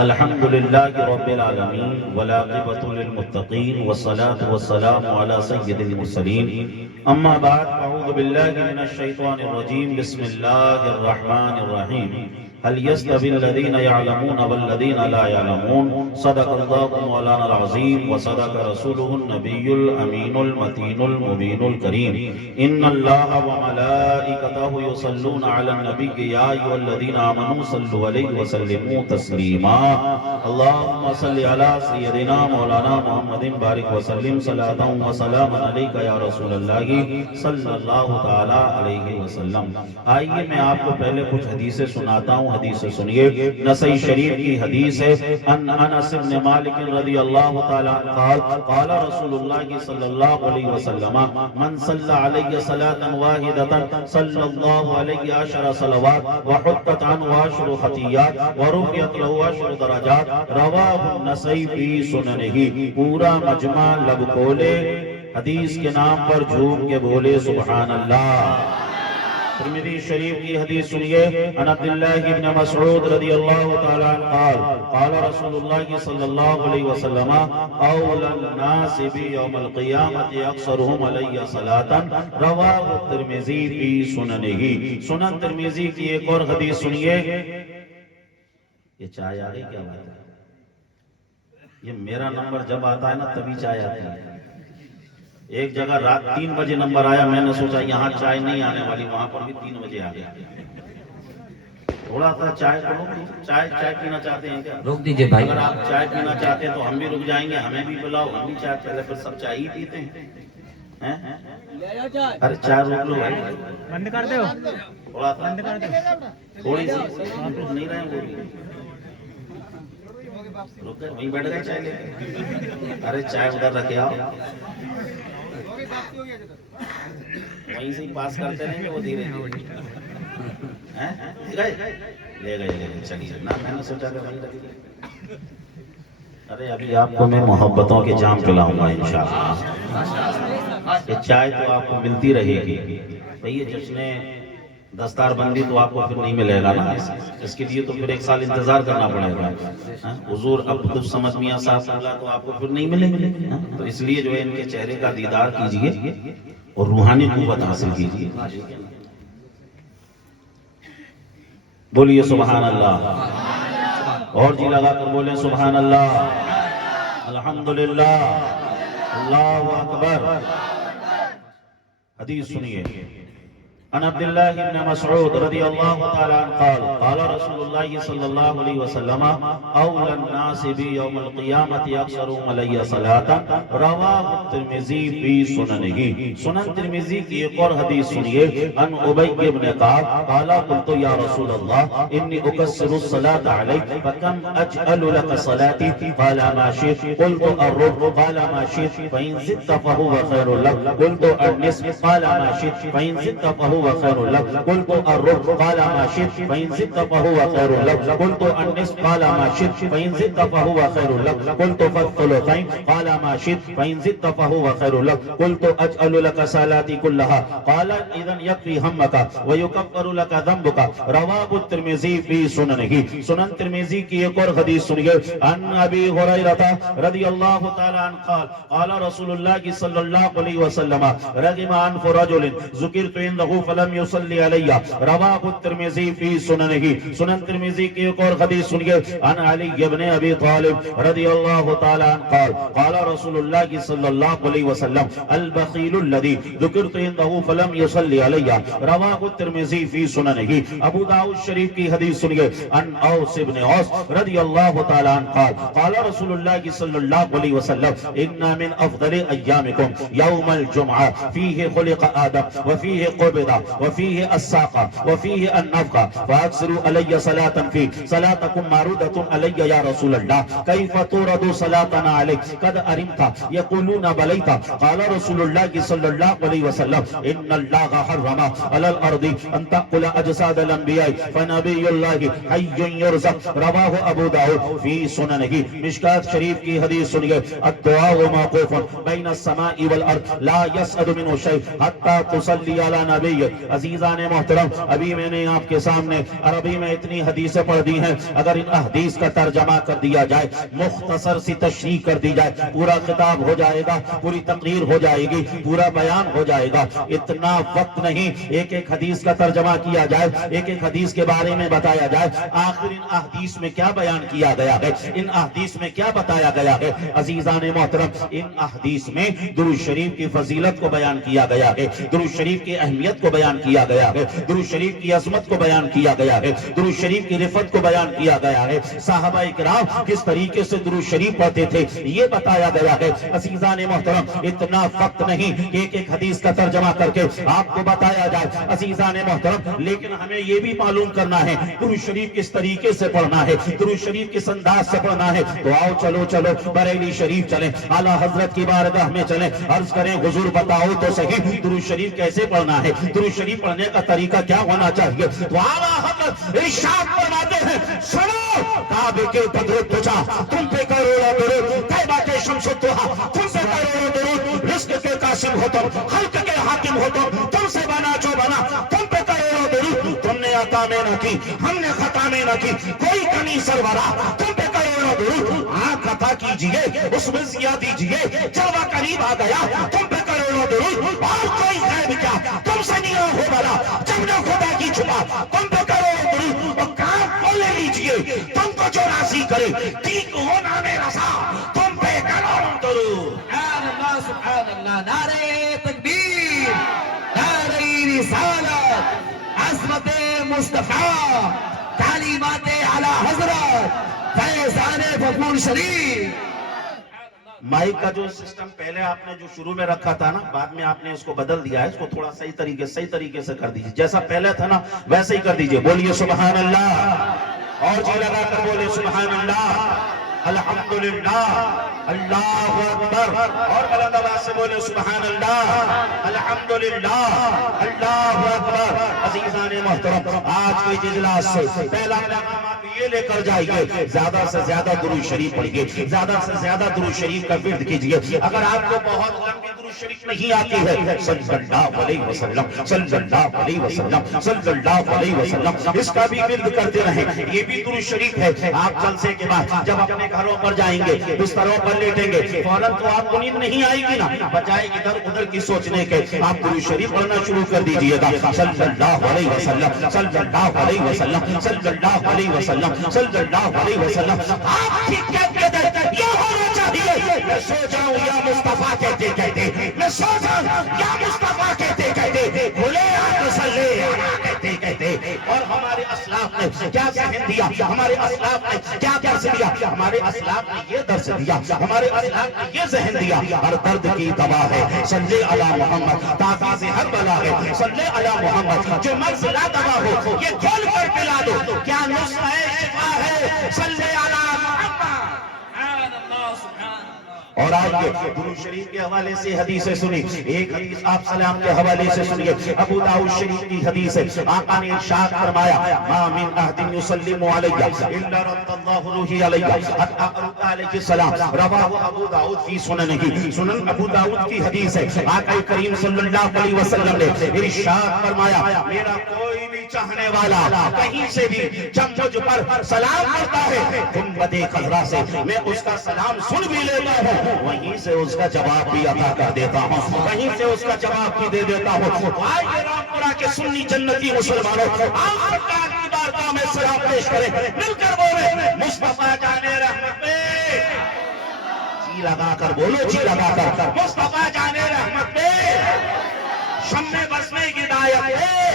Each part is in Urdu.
الحمد لله رب العالمين والعاقبة للمتقين والصلاة والسلام على سيد المرسلين أما بعد أعوذ بالله من الشيطان الرجيم بسم الله الرحمن الرحيم هل يستوي الذين يعلمون والذين لا يعلمون صدق الله مولانا العظيم وصدق رسوله النبي الأمين المتين المبين الكريم إن الله وملائكته يصلون على النبي يا أيها الذين آمنوا صلوا عليه وسلموا تسليما اللهم صل على سيدنا مولانا محمد بارك وسلم صلاة وسلام عليك يا رسول الله صلی اللہ تعالی علیہ وسلم۔ آئیے میں آپ کو پہلے کچھ حدیثیں سناتا ہوں، حدیثیں سنیے۔ نسائی شریف کی حدیث ہے، ان انس بن مالک رضی اللہ تعالی عنہ قال قال رسول اللہ صلی اللہ علیہ وسلم من صلی علی صلاة واحدة صلی اللہ علیہ 10 صلوات وحطت عنہ 10 خطیات ورفعت له 10 درجات رواہ النسائی فی سننہ۔ پورا مجمع لب کھولے، حدیث کے نام پر جھوم کے بولے سبحان اللہ۔ ترمذی شریف کی حدیث سنیے، ان عبداللہ بن مسعود رضی اللہ تعالی عنہ قال قال رسول اللہ صلی اللہ علیہ وسلم اول الناس بی یوم القیامت اکثرهم علی صلاة رواہ ترمذی فی سننہ۔ سنن ترمذی کی ایک اور حدیث سنیے۔ یہ چائے آ گئی کیا بات ہے؟ یہ میرا نمبر جب آتا ہے نا تبھی چائے آتی ہے۔ ایک جگہ رات 3 بجے نمبر آیا، میں نے سوچا یہاں چائے نہیں آنے والی، وہاں پر بھی 3 بجے آ گیا۔ تھوڑا سا چائے کو چائے پینا چاہتے ہیں کیا؟ روک دیجئے بھائی، اگر آپ چائے پینا چاہتے ہیں تو ہم بھی رک جائیں گے، ہمیں بھی بلاؤ، ہم بھی چائے پہلے پھر سب چائے ہی پیتے ہیں۔ ارے چائے روک لو بھائی، بند کر دو، تھوڑا سا بند کر دو، تھوڑی سی نہیں رہے وہ بھی رک گئے، وہیں بیٹھ گئے چائے لے کے۔ ارے چائے ادھر رکھے آؤ، وہیں سے پاس کرتے رہیں گے وہ دھیرے لے گئے چلیے نا، میں نے سوچا کہ وہیں رکھیے۔ ارے ابھی آپ کو میں محبتوں کے جام پلاؤں گا انشاءاللہ۔ یہ چائے تو آپ کو ملتی رہے گی، یہ جشن دستار بندی تو آپ کو پھر نہیں ملے گا نا، اس کے لیے تو پھر 1 سال انتظار کرنا پڑے گا۔ حضور عبد الصمد میاں صاحب تو آپ کو پھر نہیں ملیں گے، تو اس لیے جو ہے ان کے چہرے کا دیدار کیجئے اور روحانی قوت حاصل کیجئے۔ بولیے سبحان اللہ، اور جی لگا کر بولیں سبحان اللہ، الحمدللہ، اللہ اکبر۔ حدیث سنیے، عن عبداللہ بن مسعود رضی اللہ تعالی عنہ قال قال رسول اللہ صلی اللہ علیہ وسلم اول الناس بی یوم القیامت اکثرهم علی صلاة رواہ الترمذی فی سننہ۔ سنن ترمذی کی ایک اور حدیث سنیے، عن ابی بن کعب قال قلت یا رسول اللہ انی اکثر الصلاة علیک فکم اجعل لك صلاتي قال ما شئت قلت الربع قال ما شئت فإن زدت فهو خير لك قلت النصف قال ما شئت فإن زدت فهو خير لك قلت الربع قال ما شئت فإن زدت فهو خير لك قلت النصف قال ما شئت فإن زدت فهو خير لك قلت فالثلثين قال ما شئت فإن زدت فهو خير لك قلت أجعل لك صلاتي كلها قال إذن يكفي همك ويكفر لك ذنبك رواه الترمذي في سننه۔ سنن ترمذی کی ایک اور حدیث سنیے، عن ابی ہریرہ رضی اللہ تعالی عنہ قال قال رسول اللہ صلی اللہ علیہ وسلم رغم عنف رجل ذکرت عنده فلم يصلي علي رواه الترمذي في سننه۔ سنن ترمذی کی ایک اور حدیث سنیے، عن علی بن ابی طالب رضی اللہ تعالی عنہ قال قال رسول اللہ صلی اللہ علیہ وسلم البخیل الذي ذکرت عنده فلم يصلي علي رواه الترمذي في سننه۔ ابو داؤد شریف کی حدیث سنیے، عن اوس بن اوس رضی اللہ تعالی عنہ قال قال رسول اللہ صلی اللہ علیہ وسلم ان من افضل ایامکم یوم الجمعہ فیہ خلق آدم وفیہ قبض وفيه الساقة وفيه النفقة فأكثروا علي صلاة فيه صلاتكم معروضة علي يا رسول الله كيف تورد صلاتنا عليك قد أرمت يقولون بليت قال رسول الله صلى الله عليه وسلم إن الله حرم على الأرض أن تأكل أجساد الأنبياء فنبي الله حي يرزق رواه أبو داود في سننه۔ مشکات شریف کی حدیث سنیے، الدعاء موقوف بين السماء والأرض لا يسعد منه شيء حتى تصلي على نبي عزیزان محترم، ابھی میں نے آپ کے سامنے عربی میں اتنی حدیثیں پڑھ دی ہیں، اگر ان احادیث کا ترجمہ کر دیا جائے، مختصر سی تشریح کر دی جائے، پورا کتاب ہو جائے گا، پوری تقریر ہو جائے گی، پورا بیان ہو جائے گا۔ اتنا وقت نہیں ایک ایک حدیث کا ترجمہ کیا جائے، ایک ایک حدیث کے بارے میں بتایا جائے، آخر ان احادیث میں کیا بیان کیا گیا ہے، ان احادیث میں کیا بتایا گیا ہے۔ عزیزان محترم، ان احادیث میں درود شریف کی فضیلت کو بیان کیا گیا ہے، درود شریف کی اہمیت کو بیان کیا گیا ہے، درود شریف کی عظمت کو بیان کیا گیا ہے، درود شریف کی رفعت کو بیان کیا گیا ہے، صحابہ کرام کس طریقے سے درود شریف پڑھتے تھے یہ بتایا گیا ہے۔ عزیزان محترم، اتنا وقت نہیں کہ ایک ایک حدیث کا ترجمہ کر کے آپ کو بتایا جائے عزیزان محترم، لیکن ہمیں یہ بھی معلوم کرنا ہے درود شریف کس طریقے سے پڑھنا ہے، درود شریف کس انداز سے پڑھنا ہے۔ تو آؤ چلو بریلی شریف چلیں، اعلیٰ حضرت کی بارگاہ میں چلیں، عرض کریں حضور بتاؤ تو صحیح درود شریف کیسے پڑھنا ہے، درود شریف پڑھنے کا طریقہ کیا ہونا چاہیے۔ تو اعلیٰ حضرت ارشاد فرماتے ہیں، سنو کعبے کے بدر الدجا تم پہ کروڑوں درود، طیبہ کے شمس الضحیٰ تم پہ کروڑوں درود، رزق کے قاسم ہو تم، خلق کے حاکم ہو تم سے بنا جو بنا تم پہ کروڑوں درود، تم نے عطا میں نہ کی ہم نے خطا میں نہ کی کوئی کمی سرورا، تم پہ کروڑوں درود، آنکھ عطا کیجئے اس میں ضیاء دیجئے، جلوہ قریب آ گیا تم پہ کروڑوں درود، اور کوئی غیب کیا تم سے نہیں ہو بلا، جب نے خدا کی چھپا تم پہ کروڑوں درود، اور کام کو لے لیجئے تم کو جو راضی کرے، ٹھیک ہونا میں رسا تم پہ کروڑوں درود۔ سبحان اللہ سبحان اللہ، نعرہ تکبیر، نعرہ رسالت، عظمت مصطفیٰ، تعلیمات اعلیٰ حضرت، فیضان فخور شریف۔ مائک کا جو سسٹم پہلے آپ نے جو شروع میں رکھا تھا نا، بعد میں آپ نے اس کو بدل دیا ہے، اس کو تھوڑا صحیح طریقے سے کر دیجئے، جیسا پہلے تھا نا ویسے ہی کر دیجئے۔ بولیے سبحان اللہ، اور جی لگا کر بولے سبحان اللہ، الحمدللہ، اللہ اکبر، اور بلند آواز سے بولے سبحان اللہ، الحمدللہ، اللہ اکبر۔ عزیزان محترم، آج کے اجلاس سے پہلا پیغام آپ یہ لے کر جائیے، زیادہ سے زیادہ درود شریف پڑھیے، زیادہ سے زیادہ درود شریف کا ورد کیجیے۔ اگر آپ کو بہت لمبی درود شریف نہیں آتی ہے، صلی اللہ علیہ وسلم، صلی اللہ علیہ وسلم، صلی اللہ علیہ وسلم، اس کا بھی ورد کرتے رہیں، یہ بھی درود شریف ہے۔ آپ جلسے کے بعد جب اپنے گھروں پر جائیں گے، بستروں پر لیٹیں گے، فوراً تو آپ کو نیند نہیں آئے گی نا، بجائے ادھر ادھر کی سوچنے کے آپ درود شریف پڑھنا شروع کر دیجیے گا۔ صلی اللہ علیہ وسلم، صلی اللہ علیہ وسلم، صلی اللہ علیہ وسلم، صلی اللہ علیہ وسلم۔ آپ کی کیفیت یہ ہونا چاہیے، میں سو جاؤں یا مصطفیٰ کہتے کہتے، میں سو جاؤں یا مصطفیٰ کہتے کہتے، بھولے آپ صلی کہتے کہتے۔ اور ہمارے اسلاف نے کیا ذہن دیا، ہمارے اسلاف نے کیا درس دیا، ہمارے اسلاف نے یہ درس دیا، ہمارے اسلاف نے یہ ذہن دیا، ہر درد کی دوا ہے صلی علی محمد، تعویذ ہر بلا ہے صلی علی محمد، جو مرض لا دوا ہو یہ کھول کر پلا دو، کیا نسخہ شفا ہے صلی علی محمد۔ سبحان اللہ سبحان اللہ۔ اور آئیے درود شریف کے حوالے سے حدیثیں سنی، ایک حدیث آپ سلام کے حوالے سے سنیے، ابو داؤد شریف کی حدیث ہے، آقا نے ارشاد فرمایا، ما من احد یسلم علی الا رد اللہ روحی علی حتی ارد علیہ السلام، رواہ ابو داؤد فی سننہ، سنن ابو داؤد کی حدیث ہے۔ آقا کریم صلی اللہ علیہ وسلم نے ارشاد فرمایا، میرا کوئی بھی چاہنے والا کہیں سے بھی جب مجھ پر سلام کرتا ہے گنبد خضرا سے، میں اس کا سلام سن بھی لیتا ہوں، وہیں سے اس کا جواب بھی عطا کر دیتا ہوں، وہیں سے اس کا جواب بھی دے دیتا ہوں۔ آئیے رامپورہ کے سنی جنتی مسلمانوں، آپ سرکار کی بارگاہ میں سلام پیش کریں، مل کر بولے مصطفیٰ جانے رحمت میں، جی لگا کر بولو، جی لگا کر، مصطفیٰ جانے رحمت میں، شمع بسنے کی ہدایت ہے۔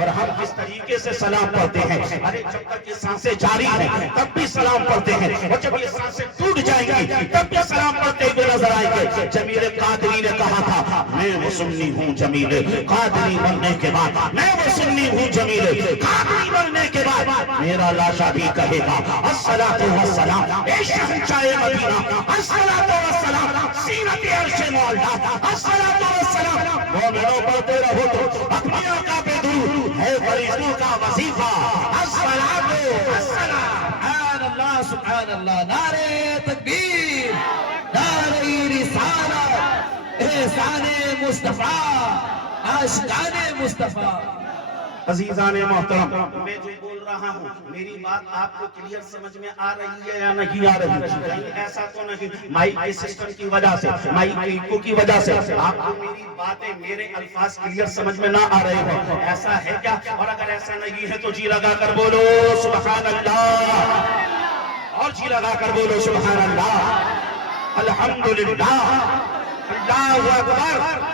اور ہم کس طریقے سے سلام پڑھتے ہیں، ارے جب تک یہ سانسیں جاری ہیں تب بھی سلام پڑھتے ہیں، اور جب یہ سانسیں ٹوٹ جائیں گی تب بھی سلام پڑھتے ہوئے نظر آئیں گے۔ جمیل قادری نے کہا تھا، میں وہ سنی ہوں جمیل قادری بننے کے بعد، میں وہ سنی ہوں جمیل قادری بننے کے بعد میرا لاشا بھی کہے گا الصلاۃ والسلام، اے شہنشاہ مدینہ، الصلاۃ والسلام، سینت عرش مولا، الصلاۃ والسلام۔ مومنوں پڑھتے رہو تو اپنی آقا پہ درود ہے فرشتوں کا وظیفہ، الصلاۃ والسلام۔ سبحان اللہ سبحان اللہ، نعرہ تکبیر، نعرہ رسالت، احسان مصطفیٰ، عاشقان مصطفیٰ۔ عزیزان محترم، میں جو بول رہا ہوں میری بات آپ کو کلیئر سمجھ میں آ رہی ہے یا نہیں آ رہی ہے؟ کہیں ایسا تو نہیں مائک کے سسٹم کی وجہ سے، مائک کے ایکو کی وجہ سے آپ کو میری باتیں، میرے الفاظ کلیئر سمجھ میں نہ آ رہے ہو؟ ایسا ہے کیا؟ اور اگر ایسا نہیں ہے تو جی لگا کر بولو سبحان اللہ، اور جی لگا کر بولو سبحان اللہ، الحمدللہ، اللہ اکبر۔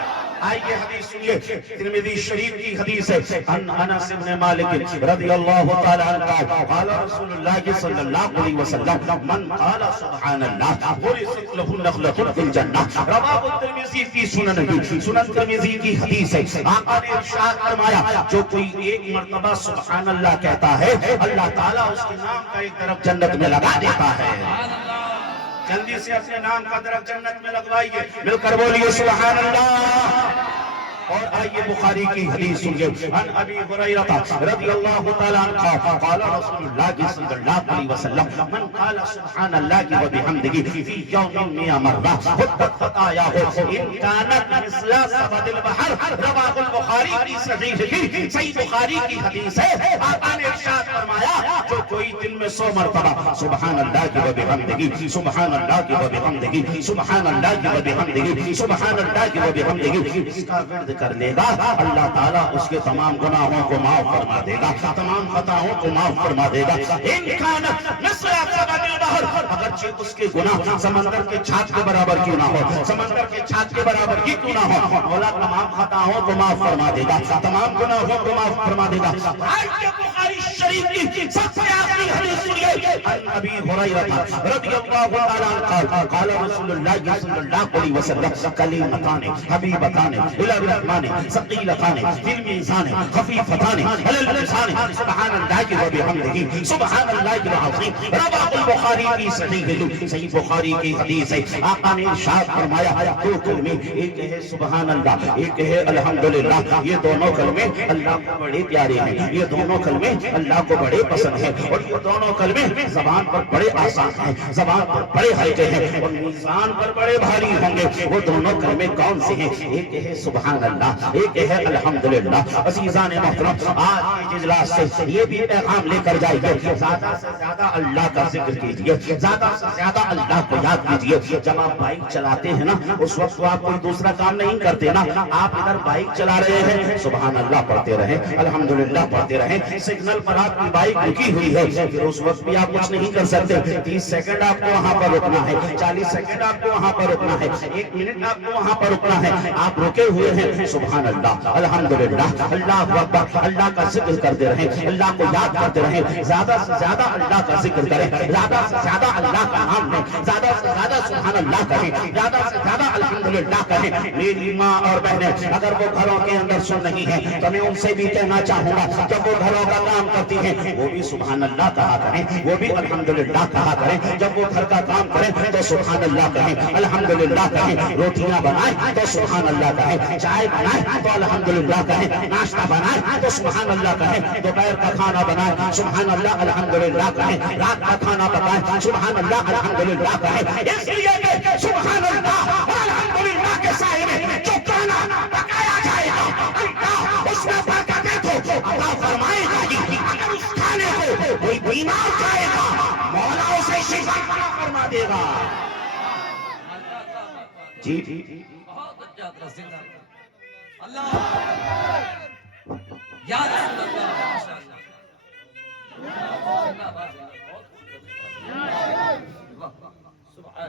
آئیے حدیث سنیے، ترمذی شریف کی حدیث ہے، ان انس بن مالک رضی اللہ تعالی عنہ قال رسول اللہ صلی اللہ علیہ وسلم من قال سبحان اللہ ورثت له نخلة في الجنہ۔ رواه الترمذی فی سننہ، سنن ترمذی کی حدیث ہے۔ آقا نے ارشاد فرمایا جو کوئی ایک مرتبہ سبحان اللہ کہتا ہے اللہ تعالیٰ اس کے نام کا ایک درخت جنت میں لگا دیتا ہے۔ جلدی سے اپنے نام کا درخت جنت میں لگوائیے، مل کر بولیے سبحان اللہ۔ اور آئیے بخاری کی حدیث سنیے، عن ابی ہریرہ رضی اللہ تعالی عنہ قال رسول اللہ صلی اللہ علیہ وسلم من قال سبحان اللہ وبحمدہ فی یوم 100 مرہ حطت خطایاہ ان کانت مثل زبد البحر۔ رواہ البخاری فی صحیحہ، صحیح بخاری کی حدیث ہے۔ آقا نے ارشاد فرمایا جو کوئی دن میں 100 مرتبہ سبحان اللہ وبحمدہ، سبحان اللہ وبحمدہ، سبحان اللہ وبحمدہ، سبحان اللہ وبحمدہ اس کا ورد کر لے گا اللہ تعالیٰ اس کے تمام گناہوں کو معاف فرما دے گا، تمام خطاؤں کو معاف فرما دے گا۔ ان کانت مثل زبد البحر، اگرچہ اس کے گناہ سمندر کے چھاٹ کے برابر کیوں نہ ہو، سمندر کے چھاٹ کے برابر کی کیوں نہ ہو، مولا تمام خطاؤں کو معاف فرما دے گا، تمام گناہوں کو معاف فرما دے گا۔ آئیے بخاری شریف کی سب سے آخری حدیث سنیے، عن ابی ہریرہ رضی اللہ تعالی عنہ قال رسول اللہ صلی اللہ علیہ وسلم کلمتان حبیبتان الی الرحمن ثقیلتان فی المیزان خفیفتان علی اللسان سبحان اللہ وبحمدہ سبحان اللہ العظیم۔ رواہ البخاری فی صحیحہ، صحیح بخاری کی حدیث ہے۔ آقا نے ارشاد فرمایا دو کلمے، ایک ہے سبحان اللہ، ایک ہے الحمدللہ، یہ دونوں کلمے اللہ کو بڑے پیارے ہیں، یہ دونوں کلمے اللہ کو بڑے پسند ہیں، اور یہ دونوں کلمے زبان پر بڑے آسان ہیں، زبان پر بڑے ہلکے ہیں، اور میزان پر بڑے بھاری ہوں گے۔ وہ دونوں کلمے کون سے ہیں؟ ایک ہے سبحان اللہ، ایک ہے الحمدللہ۔ عزیزان محترم، آج کے اجلاس سے یہ بھی پیغام لے کر جائیے، زیادہ سے زیادہ اللہ کا ذکر کیجیے، زیادہ سے زیادہ اللہ کو یاد کیجیے۔ جب آپ بائک چلاتے ہیں نا اس وقت آپ کوئی دوسرا کام نہیں کرتے نا، آپ ادھر بائک چلا رہے ہیں سبحان اللہ پڑھتے رہیں، الحمدللہ پڑھتے رہیں۔ سگنل پر آپ کی بائک رکی ہوئی ہے، پھر اس وقت بھی آپ کچھ نہیں کر سکتے، 30 سیکنڈ آپ کو وہاں پر رکنا ہے، 40 سیکنڈ آپ کو وہاں پر رکنا ہے، 1 منٹ آپ کو وہاں پر رکنا ہے، آپ رکے ہوئے ہیں سبحان اللہ الحمدللہ اللہ اکبر، اللہ کا ذکر کرتے رہیں، اللہ کو یاد کرتے رہیں، زیادہ سے زیادہ اللہ کا ذکر کریں، زیادہ سے زیادہ اللہ کا نام لیں، زیادہ سے زیادہ سبحان اللہ کہیں، زیادہ سے زیادہ الحمدللہ کہیں۔ میری ماں اور بہنیں اگر وہ گھروں کے اندر سن رہی ہیں تو میں ان سے بھی کہنا چاہوں گا جب وہ گھروں کا کام کرتی ہیں وہ بھی سبحان اللہ کہا کریں، وہ بھی الحمدللہ کہا کریں، جب وہ گھر کا کام کریں تو سبحان اللہ کہیں، الحمدللہ کہیں، روٹیاں بنائیں تو سبحان اللہ کہیں، چائے بنائیں تو الحمدللہ کہیں، ناشتہ بنائیں تو سبحان اللہ کہیں، دوپہر کا کھانا بنائیں سبحان اللہ الحمدللہ کہیں، رات کا کھانا پکائیں سبحان اللہ الحمدللہ کہیں۔ اس لیے کہ سبحان اللہ اور الحمدللہ کے سائے میں جو کھانا پکایا جائے گا اللہ اس میں برکتیں تو عطا فرمائے گا ہی۔ اگر اس کھانے کو کوئی بیمار کھائے گا مولا اسے شفا عطا فرما دے گا۔ جی بہت اچھا ترسیلہ اللہ یا رسول اللہ ماشاءاللہ۔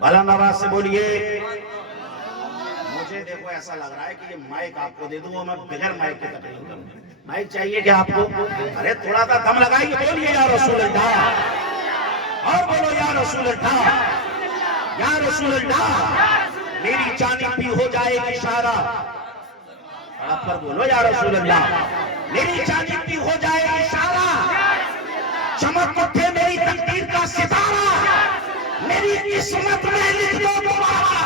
بھلا نواز سے بولیے مجھے دیکھو ایسا لگ رہا ہے کہ یہ مائک آپ کو دے دوں میں بغیر مائک کے تقریر کروں، مائک چاہیے کہ آپ کو؟ ارے تھوڑا سا دم لگائیے، بولیے یا رسول اللہ، اور بولو یا رسول اللہ، یا رسول اللہ۔ میری جانب بھی ہو جائے اشارہ، آپ پر بولو یا رسول اللہ، میری جانب بھی ہو جائے اشارہ، چمک اٹھے میری تقدیر کا ستارہ، میری قسمت میں لکھ دو دوبارہ،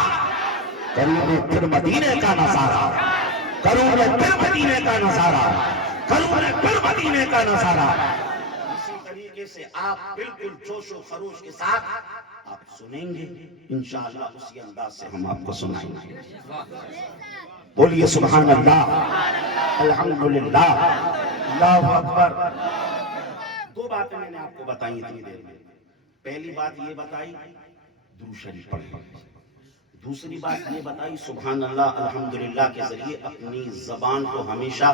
کروں میں پھر مدینے کا نظارہ، کروں میں پھر مدینے کا نظارہ، کروں میں پھر مدینے کا نظارہ۔ اسی طریقے سے آپ بالکل جوش و خروش کے ساتھ آپ سنیں گے انشاءاللہ، اسی انداز سے ہم آپ کو سنائیں گے۔ بولیے سبحان اللہ، الحمدللہ، اللہ اکبر۔ دو باتیں میں نے آپ کو بتائی اتنی دیر میں۔ پہلی بات یہ بتائی درود شریف پڑھیں، دوسری بات یہ بتائی سبحان اللہ الحمدللہ کے ذریعے اپنی زبان کو ہمیشہ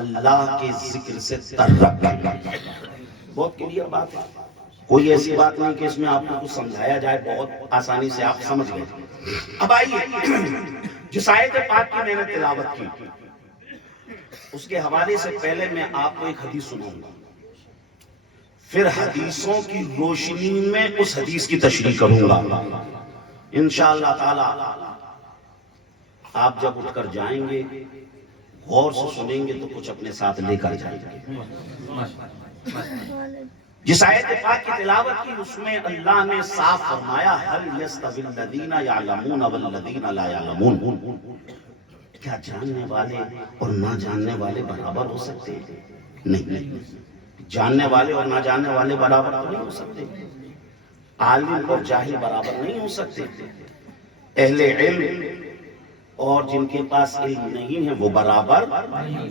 اللہ کے ذکر سے تر رکھیں۔ بہت کلیئر بات ہے، کوئی ایسی بات نہیں کہ اس میں آپ کو کچھ سمجھایا جائے، بہت آسانی سے آپ سمجھ گئے۔ اب آئیے جس آیت پاک کی میں نے تلاوت کی اس کے حوالے سے پہلے میں آپ کو ایک حدیث سناؤں گا، پھر حدیثوں کی روشنی میں اس حدیث کی تشریح کروں گا انشاءاللہ تعالی۔ آپ جب اٹھ کر جائیں گے غور سے سنیں گے تو کچھ اپنے ساتھ لے کر جائیں گے۔ جس آیت پاک کی تلاوت کی اس میں اللہ نے صاف فرمایا هل يستوي الذين يعلمون والذين لا يعلمون، کیا جاننے والے اور نہ جاننے والے برابر ہو سکتے ہیں؟ نہیں، جاننے والے اور نہ جاننے والے برابر تو نہیں ہو سکتے، عالم اور جاہل برابر نہیں ہو سکتے، اہل علم اور جن کے پاس علم نہیں ہے وہ برابر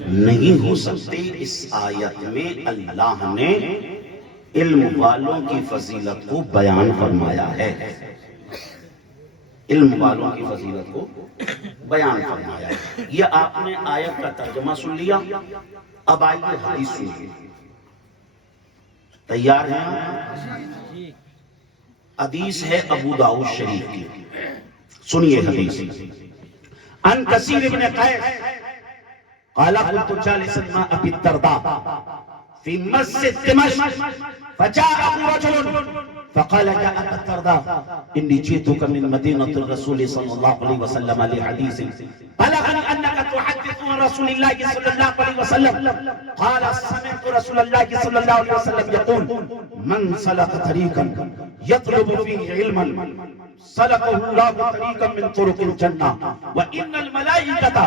نہیں ہو سکتے۔ اس آیت میں اللہ نے علم والوں کی فضیلت کو بیان فرمایا ہے، علم والوں کی فضیلت کو بیان فرمایا ہے۔ یہ آپ نے آیت کا ترجمہ سن لیا، اب آئیے حدیث سنیے۔ تیار ہیں؟ حدیث ہے ابو داؤد شریف کی، سنیے حدیث۔ عن کثیر بن قیس قال قلت جالسا مع ابي الدرداء في مسجد دمشق فجاءه رجل فقال يا أبا الدرداء إني جئتك من مدينة الرسول صلى الله عليه وسلم لحديث بلغني أنك تحدث عن رسول الله صلى الله عليه وسلم قال سمعت رسول الله صلى الله عليه وسلم يقول من سلك طريقا يطلب فيه علما سلكه الله طريقا من طرق الجنة وإن الملائكة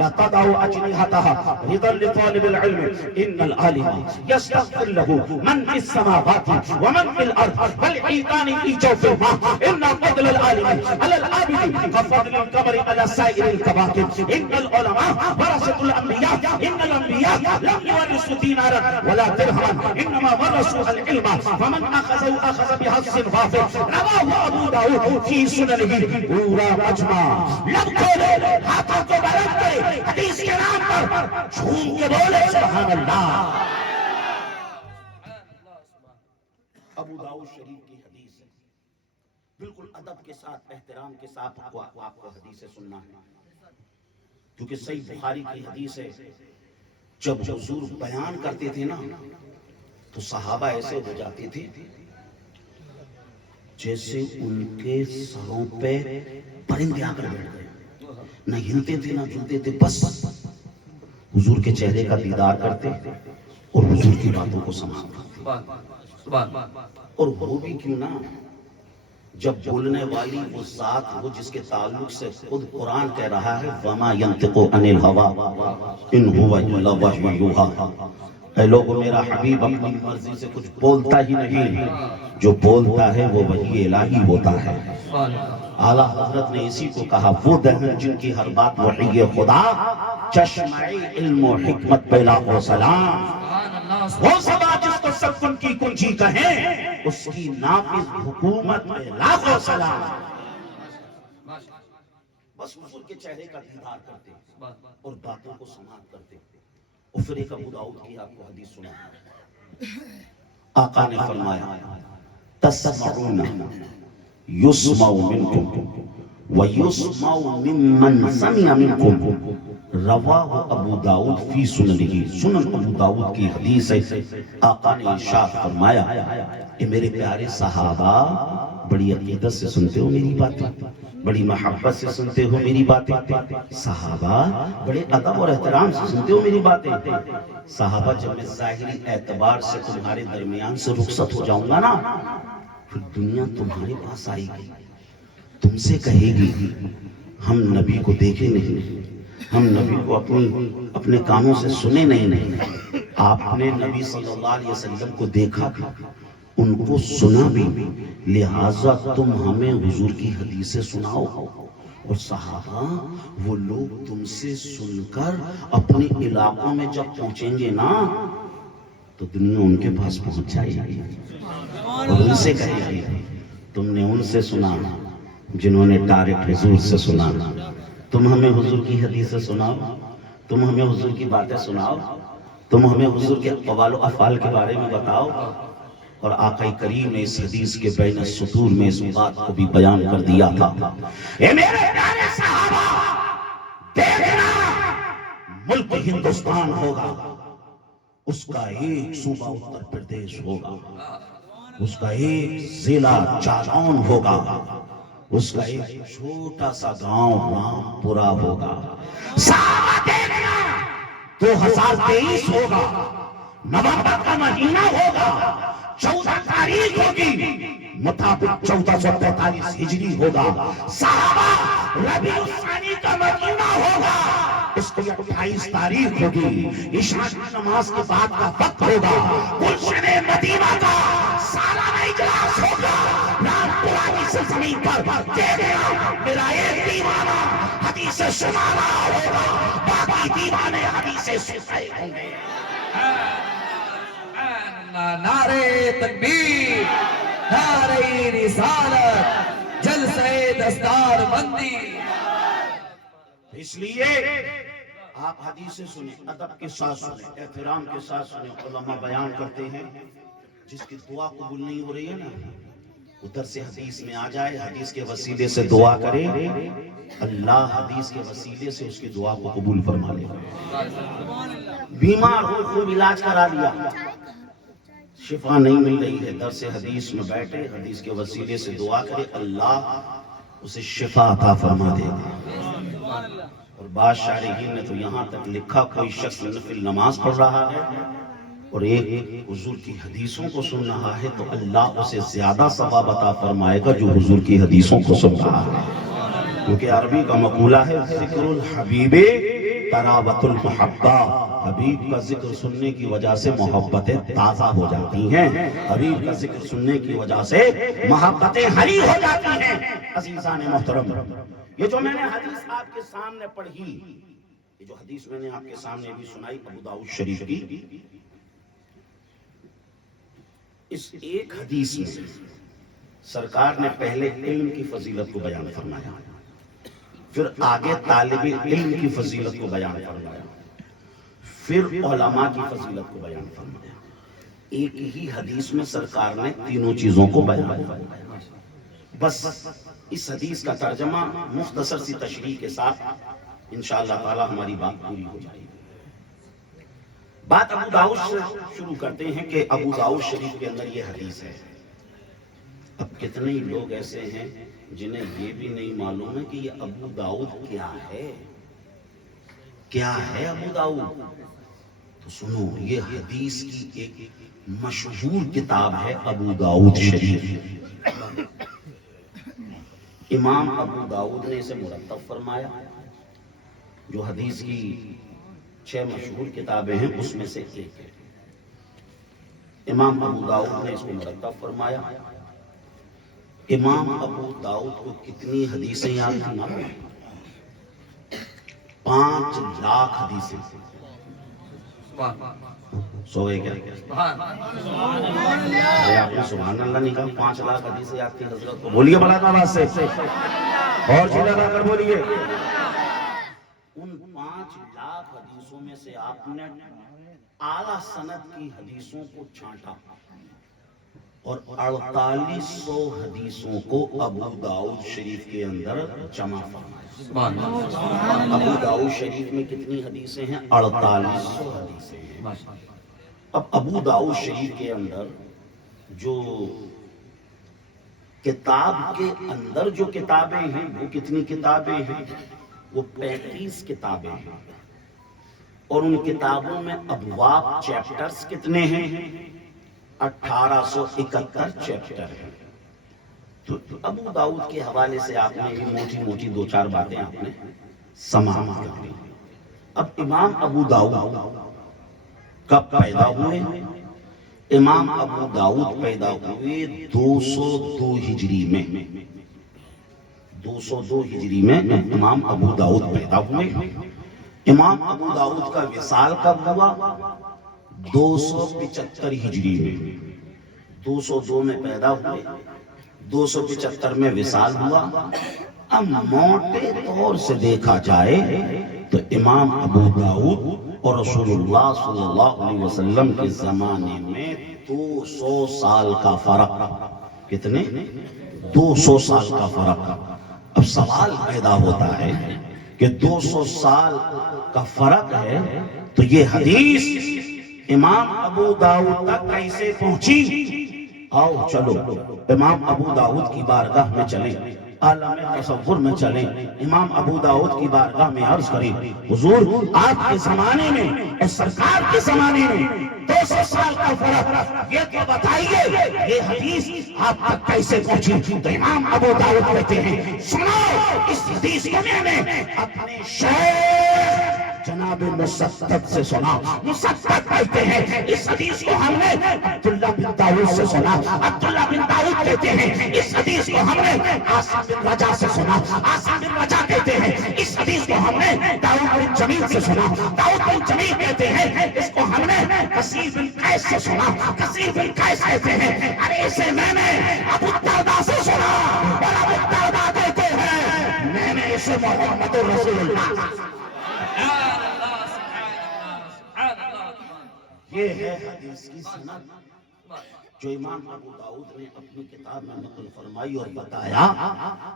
لتضع أجنحتها رضا لطالب العلم إن العالم يستغفر له من في السماوات ومن في الأرض والحيتان في جوف الماء إن فضل العالم على العابد كفضل القمر على سائر الكواكب إن العلماء ورثة الأنبياء إن الأنبياء لم يورثوا دينارا ولا درهما إنما ورثوا العلم فمن أخذه أخذ بحظ وافر رواه أبو داود في سننه پورا مجمع لب کھولے ہاتھوں کو بلند کرے حدیث کے نام پر جھوم کے بولے سبحان اللہ۔ ابو داؤد شریف کی حدیث ہے، بالکل ادب کے ساتھ احترام کے ساتھ آپ کو حدیث سننا ہے، کیونکہ صحیح بخاری کی حدیث ہے۔ جب حضور بیان کرتے تھے نا تو صحابہ ایسے ہو جاتے تھے جیسے ان کے سروں پہ پرندے آ کر بیٹھ گئے، نہ ہلتے تھے نہ جھلتے تھے، بس حضور کے چہرے کا دیدار کرتے اور حضور کی باتوں کو سمجھتے۔ اور وہ بھی کیوں نہ، جب بولنے والی وہ ذات وہ جس کے تعلق سے خود قرآن کہہ رہا ہے وَمَا يَنْتِقُ عَنِ الْهَوَىٰ إِنْ هُوَ إِلَّا وَحْيٌ يُوحَىٰ، اے لوگوں میرا حبیب اپنی مرضی سے کچھ بولتا ہی نہیں، جو بولتا ہے وہ وحی الہی ہوتا ہے۔ اعلیٰ حضرت نے اسی کو کہا وہ دہن جن کی ہر بات وحی خدا، چشمہ علم و حکمت پہ لاکھوں سلام، وہ سبا جس کو سکن کی کنجی کہیں اس کی نافذ حکومت پہ لاکھوں سلام۔ بس حضور کے چہرے کا دیدار کرتے اور باتوں کو سماعت کرتے۔ اور پھر ایک ابو داؤد کی آپ کو حدیث سنا، آقا نے فرمایا تسمعون یسمع منکم ویسمع ممن سمع منکم، رواہ ابو داؤد فی سننہ، سنن ابو داؤد کی حدیث ہے۔ آقا نے ارشاد فرمایا کہ میرے پیارے صحابہ بڑی عقیدت سے سنتے ہو میری باتیں، بڑی محبت سے سنتے ہو میری باتیں، صحابہ بڑے ادب اور احترام سے سنتے ہو میری باتیں۔ صحابہ جب میں ظاہری اعتبار سے تمہارے درمیان سے رخصت ہو جاؤں گا نا پھر دنیا تمہارے پاس آئے گی، تم سے کہے گی ہم نبی کو دیکھے نہیں، ہم نبی کو اپنے کانوں سے سنے نہیں، آپ نے نبی صلی اللہ علیہ وسلم کو دیکھا بھی، ان کو سنا بھی، لہٰذا تم ہمیں حضور کی حدیثیں سناؤ۔ اور صحابہ وہ لوگ تم سے سن کر اپنے علاقوں میں جب پہنچیں گے نا تو دنیا ان کے پاس پہنچ جائے گی اور ان سے کہے گی تم نے ان سے سنا جنہوں نے ڈائریکٹ حضور سے سنا، تم ہمیں حضور کی حدیثیں سناؤ، تم ہمیں حضور کی باتیں سناؤ، تم ہمیں حضور کے اقوال و افعال کے بارے میں بتاؤ۔ اور آقا کریم نے اس حدیث کے بین السطور میں اس بات کو بھی بیان کر دیا تھا، اے میرے پیارے صحابہ، دیکھنا ملک ہندوستان ہوگا، اس کا ایک صوبہ اتر پردیش ہوگا، اس کا ایک ضلع جالون ہوگا، اس کا ایک چھوٹا سا گاؤں رام پورا ہوگا۔ صحابہ دیکھنا 2023 ہوگا، نومبر کا مہینہ ہوگا، 14 تاریخ ہوگی، مطابق 1443 ہجری ہوگا۔ صحابہ ربیع الثانی کا مہینہ ہوگا، اس کی 28 تاریخ ہوگی، عشاء کی نماز کے بعد کا وقت ہوگا، گلشن مدینہ کا سالانہ اجلاس ہوگا، رام پورہ کی سرزمین پر دیکھنا میرا ایک دیوانہ حدیث سنا رہا ہوگا، باقی دیوانے حدیث سن رہے ہوں گے۔ نعرے تکبیر، نعرے رسالت، جلسہ دستار بندی۔ اس لیے آپ حدیثیں سنیں، ادب کے ساتھ سنیں، احترام کے ساتھ سنیں۔ علماء بیان کرتے ہیں جس کی دعا قبول نہیں ہو رہی ہے نا، ادھر سے حدیث میں آ جائے، حدیث کے وسیلے سے دعا کرے، اللہ حدیث کے وسیلے سے اس کی دعا کو قبول فرما لے۔ بیمار ہو، خوب علاج کرا لیا، شفا نہیں مل رہی ہے، در سے حدیث میں بیٹھے، حدیث کے وسیلے سے دعا کرے، اللہ اسے شفا عطا فرما دے دے۔ اور بعض شارحین نے تو یہاں تک لکھا کوئی شخص نفل نماز پڑھ رہا ہے اور ایک حضور کی حدیثوں کو سن رہا ہے تو اللہ اسے زیادہ ثواب عطا فرمائے گا جو حضور کی حدیثوں کو سن رہا ہے، کیونکہ عربی کا مقولہ ہے ذکر الحبیب تراوت المحبہ، حبیب کا ذکر سننے کی وجہ سے محبتیں تازہ ہو جاتی ہیں، حبیب کا ذکر سننے کی وجہ سے محبتیں ہری ہو جاتی ہیں۔ عزیزان محترم، یہ جو میں نے حدیث آپ کے سامنے پڑھی، یہ جو حدیث میں نے آپ کے سامنے بھی سنائی ابو داؤد شریف کی، اس ایک حدیث میں سرکار نے پہلے علم کی فضیلت کو بیان فرمایا، پھر آگے طالب علم کی فضیلت کو بیان فرمایا، پھر علماء کی فضیلت کو بیان فرمایا۔ ایک ہی حدیث میں سرکار نے تینوں چیزوں کو بیان فرمایا۔ بس اس حدیث کا ترجمہ مختصر سی تشریح کے ساتھ انشاءاللہ تعالی ہماری بات پوری ہو جائے گی۔ بات ابو داؤد سے شروع کرتے ہیں کہ ابو داؤد شریف کے اندر یہ حدیث ہے۔ اب کتنے لوگ ایسے ہیں جنہیں یہ بھی نہیں معلوم ہے کہ یہ ابو داؤد کیا ہے، کیا ہے ابو داؤد؟ تو سنو، یہ حدیث کی ایک مشہور کتاب ہے ابو داؤد شریف۔ امام ابو داؤد نے اسے مرتب فرمایا، جو حدیث کی 6 مشہور کتابیں ہیں اس میں سے ایک ہے۔ امام ابو داؤد نے اس کو مرتب فرمایا۔ امام ابو داؤد کو کتنی حدیثیں یاد تھیں؟ 5 لاکھ حدیثیں۔ سو گئے کیا؟ آپ نے سبحان اللہ نہیں کہا، 5 لاکھ حدیثیں یاد تھی حضرت کو؟ بولیے بلا آواز سے، اور چیزیں لگا کر بولیے۔ ان 5 لاکھ حدیثوں میں سے آپ نے اعلیٰ سند کی حدیثوں کو چھانٹا اور 4800 حدیثوں کو ابو داؤد شریف کے اندر جمع فرمایا۔ ابو داؤد شریف میں کتنی حدیثیں ہیں؟ 4800 حدیثیں ہیں۔ اب ابو داؤد شریف کے اندر جو کتاب کے اندر جو کتابیں ہیں وہ کتنی کتابیں ہیں؟ وہ 35 کتابیں ہیں، اور ان کتابوں میں ابواب چیپٹرز کتنے ہیں؟ 1871 چیپٹر ہیں۔ تو ابو داؤد کے حوالے سے آپ نے بھی موٹی موٹی 2-4 باتیں آپ نے سماعت کر لی۔ اب امام ابو داؤد کب پیدا ہوئے؟ امام ابو داؤد پیدا ہوئے 202 ہجری میں۔ 202 ہجری میں امام ابو داؤد پیدا ہوئے. امام ابو داؤد کا وصال کب ہوا؟ 275 ہجری میں. 202 میں پیدا ہوئے, 275 میں وصال ہوا. اب موٹے طور سے دیکھا جائے تو امام ابو داؤد اور رسول اللہ صلی اللہ علیہ وسلم کے زمانے میں 200 سال کا فرق. کتنے؟ 200 سال کا فرق. اب سوال پیدا ہوتا ہے کہ 200 سال کا فرق ہے تو یہ حدیث امام ابو داؤد تک کیسے پہنچی؟ آؤ چلو امام ابو داؤد کی بارگاہ میں چلیں, عالم تصور میں چلیں, امام ابو داؤد کی بارگاہ میں عرض کریں, حضور آپ کے زمانے میں اور سرکار کے زمانے میں 200 سال کا فرق, یہ تو بتائیے یہ حدیث آپ تک کیسے پہنچی؟ تو امام ابو داؤد کہتے ہیں سنو, اس حدیث کو میں نے اپنے شیخ جناب مسدد سے سنا. مسدد کہتے ہیں اس حدیث کو ہم نے عبداللہ بن داؤد سے سنا. عبداللہ بن داؤد کہتے ہیں اس حدیث کو ہم نے عاصم بن رجا سے سنا. عاصم بن رجا کہتے ہیں اس حدیث کو ہم نے داؤد بن جمیل سے سنا. داؤد بن جمیل کہتے ہیں اس کو ہم نے کثیر بن قیس سے سنا. کثیر بن قیس کہتے ہیں ارے اسے میں نے ابو الدرداء سے سنا. اور ابو الدرداء کہتے ہیں میں نے اسے محمد رسول اللہ. یہ ہے حدیث کی سند جو امام ابو داؤد نے اپنی کتاب میں نقل فرمائی اور بتایا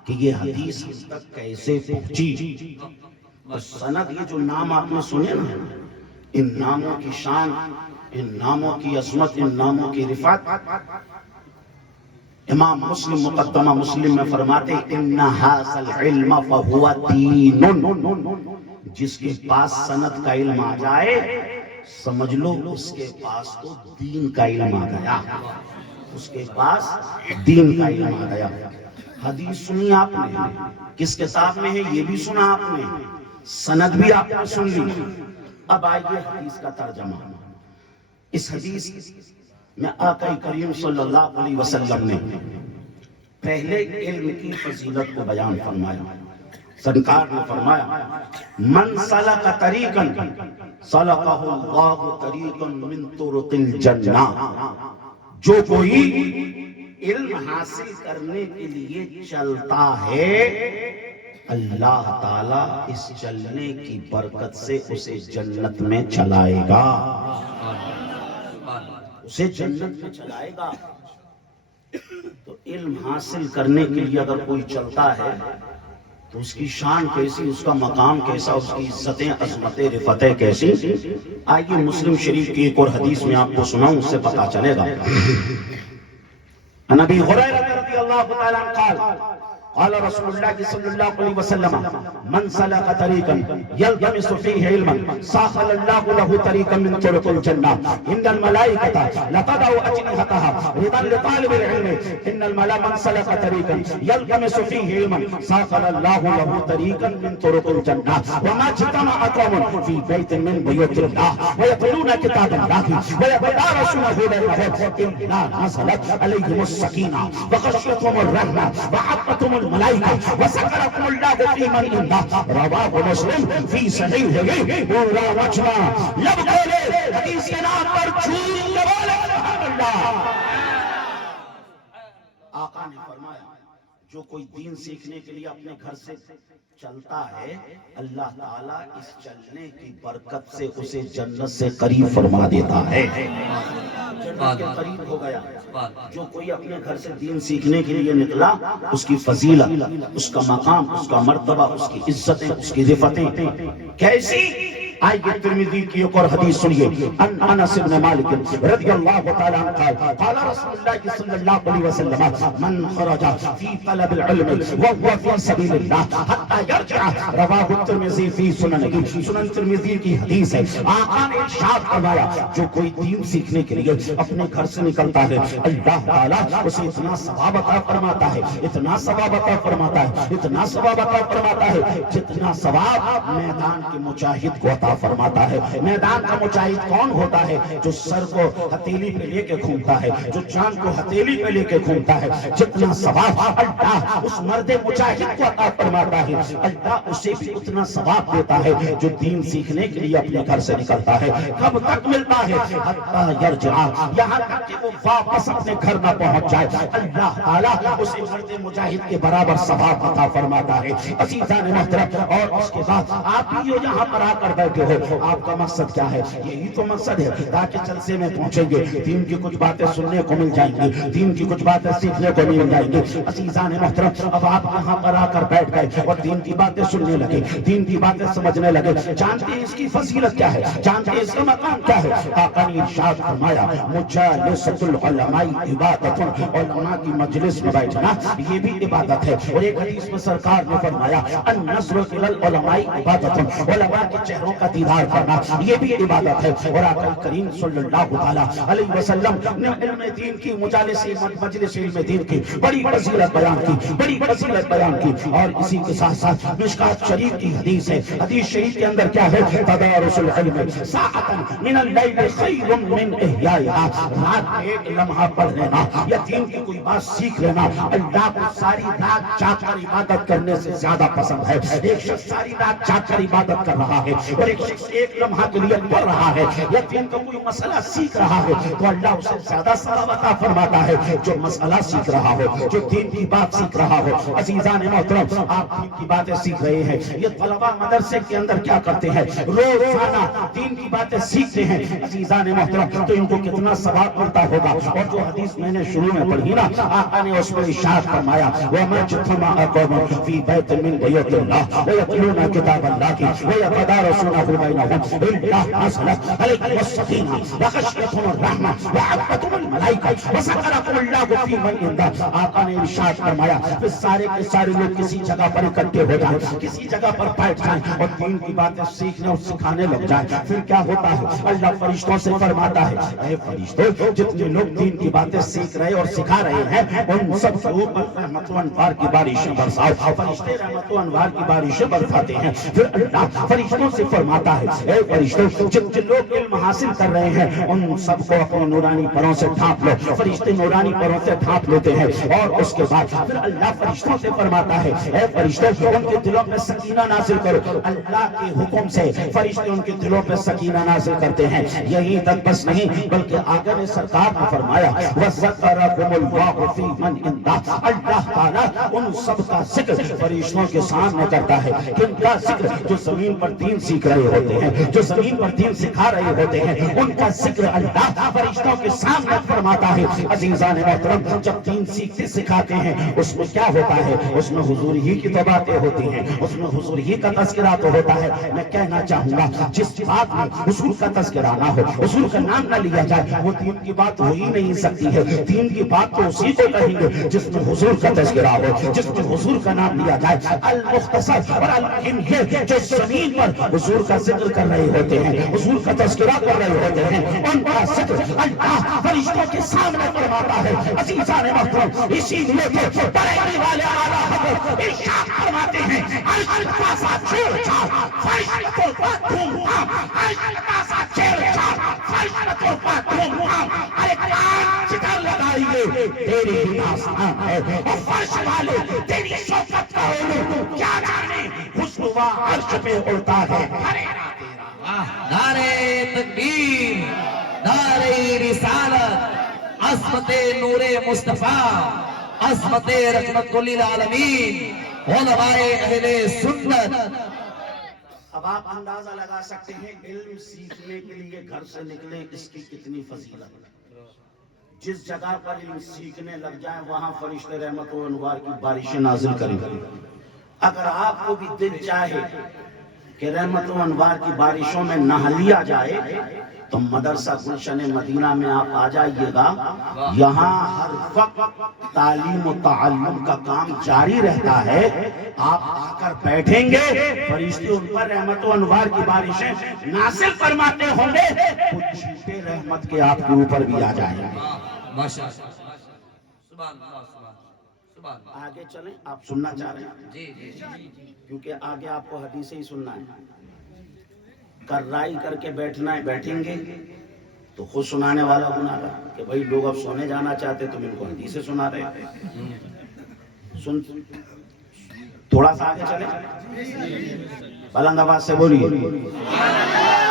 کہ یہ حدیث ہم تک کیسے پہنچی. اور سند, یہ جو نام آپ نے سنے نا, ان ناموں کی شان, ان ناموں کی عظمت, ان ناموں کی رفعت, امام مسلم مقدمہ مسلم میں فرماتے ان ھذا العلم فهو دین. جس کے پاس سند کا علم آ جائے سمجھ لو اس کے پاس تو دین کا علم آ گیا. اس کے پاس دین کا علم آ گیا. حدیث سنی آپ نے, کس کتاب میں ہے یہ بھی سنا آپ نے, سند بھی آپ نے سن لی. اب آئیے حدیث کا ترجمہ. اس حدیث میں آقا کریم صلی اللہ علیہ وسلم نے پہلے علم کی فضیلت کو بیان فرمایا. سرکار نے فرمایا من سلک طریقا سلکہ اللہ طریقا من طرق الجنہ. جو کوئی علم حاصل کرنے کے لیے چلتا ہے اللہ تعالیٰ اس چلنے کی برکت سے اسے جنت میں چلائے گا. اسے جنت میں چلائے گا. تو علم حاصل کرنے کے لیے اگر کوئی چلتا ہے تو اس کی شان کیسی, اس کا مقام کیسا, اس کی عزتیں, عظمتیں, رفتیں کیسی. آئیے مسلم شریف کی ایک اور حدیث میں آپ کو سناؤں, اس سے پتا چلے گا. عن ابی ہریرہ رضی اللہ تعالی عنہ قال قال رسول اللہ صلی اللہ علیہ وسلم من سلک طریقا یلتمس فیہ علما سہل اللہ له طریقا من طرق الجنہ. ان الملائکۃ لتضع اجنحتها رضا لطالب العلم. ان الملائکۃ من سلک طریقا یلتمس فیہ علما سہل اللہ له طریقا من طرق الجنہ. وما اجتمع قوم فی بیت من بیوت اللہ ویتلون کتاب اللہ ویتدارسونه بینهم الا نزلت علیہم السکینہ وغشیتهم الرحمہ وحفتهم الملائکہ وذکرکم اللہ فی من عنده. رواہ مسلم فی صحیحہ. پورا مجمع لب کھولے حدیث کے نام پر جھوم کے بولے سبحان اللہ. آقا نے فرمایا جو کوئی دین سیکھنے کے لیے اپنے گھر سے چلتا ہے اللہ تعالیٰ اس چلنے کی برکت سے اسے جنت سے قریب فرما دیتا ہے. جنت کے قریب ہو گیا. جو کوئی اپنے گھر سے دین سیکھنے کے لیے نکلا اس کی فضیلت, اس کا مقام, اس کا مرتبہ, اس کی عزتیں, اس کی رفتیں کیسی. آئیے ترمذی کی ایک اور حدیث سنیے. ان انس بن مالک رضی اللہ تعالی عنہ قال قال رسول اللہ صلی اللہ علیہ وسلم من خرج فی طلب العلم وهو فی سبیل اللہ حتی یرجع. رواہ الترمذی فی سننہ. سنن ترمذی کی حدیث ہے. آقا نے ارشاد فرمایا جو کوئی دین سیکھنے کے لیے اپنے گھر سے نکلتا ہے اللہ تعالیٰ اسے اتنا ثواب عطا فرماتا ہے, اتنا ثواب عطا فرماتا ہے, اتنا ثواب عطا فرماتا ہے جتنا ثواب میدان کے مجاہد کو عطا عطا فرماتا ہے۔ میدان کا مجاہد کون ہوتا ہے؟ جو سر کو ہتھیلی پہ لے کے گھومتا ہے، جو جان کو ہتھیلی پہ لے کے گھومتا ہے، جتنا ثواب اللہ اس مرد مجاہد کو عطا فرماتا ہے، اللہ اسے بھی اتنا ثواب دیتا ہے جو دین سیکھنے کے لیے اپنے گھر سے نکلتا ہے۔ کب تک ملتا ہے؟ حتی یرجع، یہاں تک کہ وہ واپس اپنے گھر نہ پہنچ جائے، اللہ تعالیٰ اسے مرد مجاہد کے برابر ثواب عطا فرماتا ہے۔ عزیزان محترم، اور اس کے بعد آپ بھی یہاں پر آ کر بیٹھے ہو، آپ کا مقصد کیا ہے؟ یہی تو مقصد ہے تاکہ جلسے میں پہنچیں گے، دین کی کچھ باتیں سننے کو مل جائیں گی، دین کی کچھ باتیں سیکھنے کو مل جائیں گی۔ عزیزان محترم، اب آپ یہاں پر آ کر بیٹھ گئے اور دین کی باتیں سننے لگے، دین کی باتیں سمجھنے لگے، جانتے ہیں اس کی فضیلت کیا ہے؟ جانتے ہیں اس کا مقام کیا ہے؟ آقا نے ارشاد فرمایا مجالسۃ العلماء عبادت، علماء کی مجلس میں بیٹھنا یہ بھی عبادت ہے۔ اور ایک حدیث میں سرکار نے فرمایا النظر الی العلماء عبادت، علماء کے چہروں کا دیدار کرنا یہ بھی عبادت ہے۔ اور آقا کریم صلی اللہ علیہ وسلم نے علم دین کی مجلس علم دین کی بڑی فضیلت بیان کی، بڑی فضیلت بیان کی۔ اور اسی کے ساتھ ساتھ مشکات شریف کی حدیث ہے، حدیث شریف کے اندر کیا ہے؟ تدارس العلم ساعۃ من اللیل خیر من احیائها، رات میں ایک لمحہ پڑھ لینا یا دین کی کوئی بات سیکھ لینا اللہ کو ساری رات جاگ کر عبادت کرنے سے زیادہ پسند ہے۔ ایک شخص ساری رات جاگ کر عبادت کر رہا ہے اور ایک شخص ایک لمحہ کے لیے پڑھ رہا ہے یا دین کا کوئی مسئلہ سیکھ رہا ہے تو اللہ اسے زیادہ ثواب عطا فرماتا ہے جو مسئلہ سیکھ رہا ہو، جو دین کی بات سیکھ رہا ہو۔ عزیزان محترم، آپ دین کی باتیں سیکھ رہے ہیں، یہ طلبہ مدرسے کے اندر کیا کرتے ہیں؟ روزانہ دین کی باتیں سیکھتے ہیں۔ عزیزان محترم، تو ان کو کتنا ثواب ملتا ہوگا؟ اور جو حدیث میں نے شروع میں پڑھی نا، آقا نے اس میں ارشاد فرمایا وَمَا اجْتَمَعَ قَوْمٌ فِي بَيْتٍ مِّن بُيُوتِ اللَّهِ وَيَتْلُونَ كِتَابَ اللَّهِ وَيَتَدَارَسُونَهُ بَيْنَهُمْ إِلَّا نَزَلَتْ عَلَيْهِمُ السَّكِينَةُ وَغَشِيَتْهُمُ الرَّحْمَةُ وَحَفَّتْهُمُ الْمَلَائِكَةُ وَذَكَرَهُمُ اللَّهُ فِي مَنْ عِندَهُ۔ آقا نے ارشاد فرمایا پھر سارے کے سارے لوگ کسی جگہ پر اکٹھے ہو جائیں، کسی جگہ پر بیٹھ جائیں اور دین کی باتیں سیکھنے اور سکھانے لگ جائیں، پھر کیا ہوتا ہے؟ اللہ فرشتوں سے فرماتا ہے اے فرشتوں، جتنے لوگ دین کی باتیں سیکھ رہے اور سکھا رہے ہیں ان سب کے اوپر رحمت و انوار کی بارشیں برساؤ۔ فرشتے رحمت و انوار کی بارشیں برساتے ہیں۔ پھر اللہ فرشتوں سے فرماتا ہے اے فرشتوں، جتنے لوگ علم حاصل کر رہے ہیں ان سب کو اپنے نورانی پروں سے ڈھانپ لو۔ فرشتے نورانی پروں سے ڈھانپ لیتے ہیں اور اس کے بعد پھر اللہ فرشتوں سے فرماتا ہے اے فرشتوں، ان کے دلوں میں سکینہ نازل کرو۔ اللہ کے حکم سے فرشتے ان کے دلوں پہ سکینہ نازل کرتے ہیں۔ یہی تک بس نہیں بلکہ آگے نے سرکار نے فرمایا وَذَكَرَكُمُ اللَّهُ فِي مَنْ عِندَهُ، اللہ تعالیٰ ان سب کا ذکر فرشتوں کے سامنے کرتا ہے۔ کن کا ذکر؟ جو زمین پر دین سیکھ رہے ہوتے ہیں، جو زمین پر دین سکھا رہے ہوتے ہیں، ان کا ذکر اللہ فرشتوں کے سامنے فرماتا ہے۔ عزیزان محترم، جب دین سیکھتے سکھاتے ہیں اس میں کیا ہوتا ہے؟ اس میں حضور ہی کی تو باتیں ہوتی ہیں، اس میں حضور ہی کا تذکرہ تو ہوتا ہے۔ میں کہنا چاہوں گا جس بات میں حضور کا تذکرہ نہ ہو، حضور کا نام نہ لیا جائے، وہ دین کی بات ہو ہی نہیں سکتی ہے۔ دین کی بات تو اسی کو کہیں گے جس میں حضور کا تذکرہ ہو، جس میں حضور کا نام لیا جائے۔ المختصر اور المہم یہ جو زمین پر حضور کا ذکر کر رہے ہوتے ہیں، حضور کا تذکرہ کر رہے ہوتے ہیں، ان کا ذکر اللہ فرشتوں کے سامنے فرماتا ہے۔ عزیزان محترم، اسی لیے تو بڑے والے اعلیٰ حضرت ارشاد فرماتے ہیں عرش کا ساتھ چھیڑ چھاڑ فرشتوں کا دھوم دھام، عرش کا ساتھ چھیڑ چھاڑ فرشتوں کا دھوم دھام۔ ارے کان چکر لگائیے تیری ہی آسمان ہے اور فرش والے تیری شوکت کا علو کیا جانے حسن عرش پہ اڑتا ہے۔ نعرہ تکبیر، نعرہ رسالت، عظمت نور مصطفیٰ، عظمت رحمت للعالمین، علماء اہل سنت۔ اب آپ اندازہ لگا سکتے ہیں علم سیکھنے کے لیے گھر سے نکلے اس کی کتنی فضیلت ہے۔ جس جگہ پر علم سیکھنے لگ جائیں وہاں فرشتے رحمت و انوار کی بارشیں نازل کریں۔ اگر آپ کو بھی دل چاہے کہ رحمت و انوار کی بارشوں میں نہا لیا جائے تو مدرسہ گلشن مدینہ میں آپ آ جائیے گا۔ یہاں ہر وقت تعلیم و تعلم کا کام جاری رہتا ہے۔ آپ آ کر بیٹھیں گے، فرشتے ان پر رحمت و انوار کی بارشیں نازل فرماتے ہوں گے، کچھ چھوٹے رحمت کے آپ کے اوپر بھی آ جائیں گے۔ آگے چلیں، آپ سننا چاہ رہے ہیں؟ جی جی کیونکہ آگے آپ کو حدیثیں ہی سننا ہے۔ کررائی کر کے بیٹھنا ہے بیٹھیں گے تو خود سنانے والا گناہ گار کہ بھائی لوگ اب سونے جانا چاہتے تم ان کو حدیثیں سنا رہے سن تھوڑا سا آگے چلیں بلند آواز سے بولیے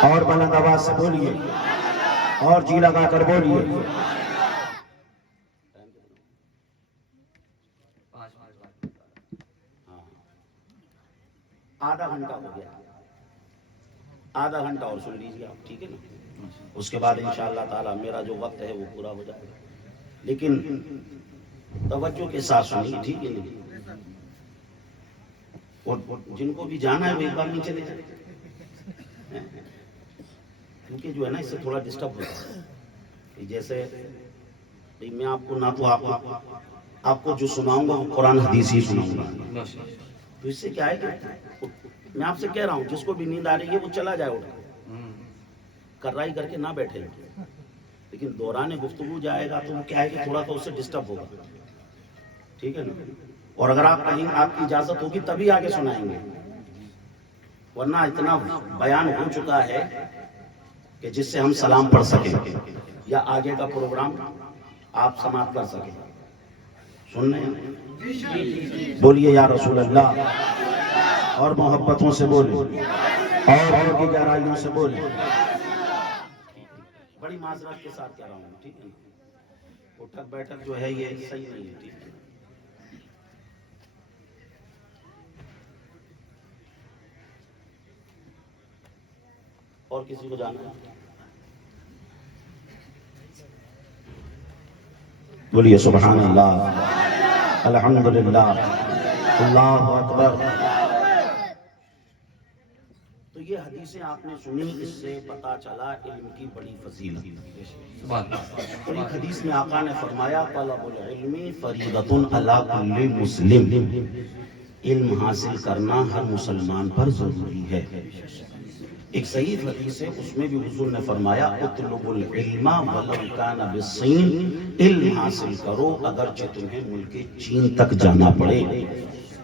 اور بلند آواز سے بولیے اور جی لگا کر بولیے آدھا گھنٹہ ہو گیا آدھا گھنٹہ اور سن لیجیے آپ ٹھیک ہے نا اس کے بعد انشاءاللہ تعالی میرا جو وقت ہے وہ پورا ہو جائے گا لیکن توجہ کے ساتھ سنیے ٹھیک ہے نہیں اور جن کو بھی جانا ہے وہ ایک بار نیچے لے جائے کیونکہ جو ہے نا اس سے تھوڑا ڈسٹرب ہوتا ہے جیسے میں آپ کو نہ تو آپ کو جو سناؤں گا وہ قرآن حدیث ہی سناؤں گا تو اس سے کیا ہے کہ میں آپ سے کہہ رہا ہوں جس کو بھی نیند آ رہی ہے وہ چلا جائے اٹھ کررائی کر کے نہ بیٹھے لیکن دوران گفتگو جائے گا تو وہ کیا ہے کہ تھوڑا تو اس سے ڈسٹرب ہوگا ٹھیک ہے نا اور اگر آپ کہیں آپ کی اجازت ہوگی تبھی آگے سنائیں گے ورنہ اتنا بیان ہو چکا ہے کہ جس سے ہم سلام پڑھ سکیں یا آگے کا پروگرام آپ سماعت کر سکیں سننے بولیے یا رسول اللہ اور محبتوں سے بولیے اور ان کی گہرائیوں سے بولیے بڑی معذرت کے ساتھ کہہ رہا ہوں ٹھیک ہے نا اٹھک بیٹھک جو ہے یہ صحیح نہیں ہے ٹھیک ہے اور کسی کو جانا ہے بولیے سبحان اللہ الحمدللہ اللہ اکبر تو یہ حدیثیں آپ نے سنی اس سے پتا چلا علم کی بڑی فضیلت اور ایک حدیث میں آقا نے فرمایا طلب العلم فریضۃ علی کل مسلم علم حاصل کرنا ہر مسلمان پر ضروری ہے ایک صحیح حدیث ہے اس میں بھی حضور نے فرمایا اطلب العلم ولو کان بالصین علم حاصل کرو اگرچہ تمہیں ملک چین تک جانا پڑے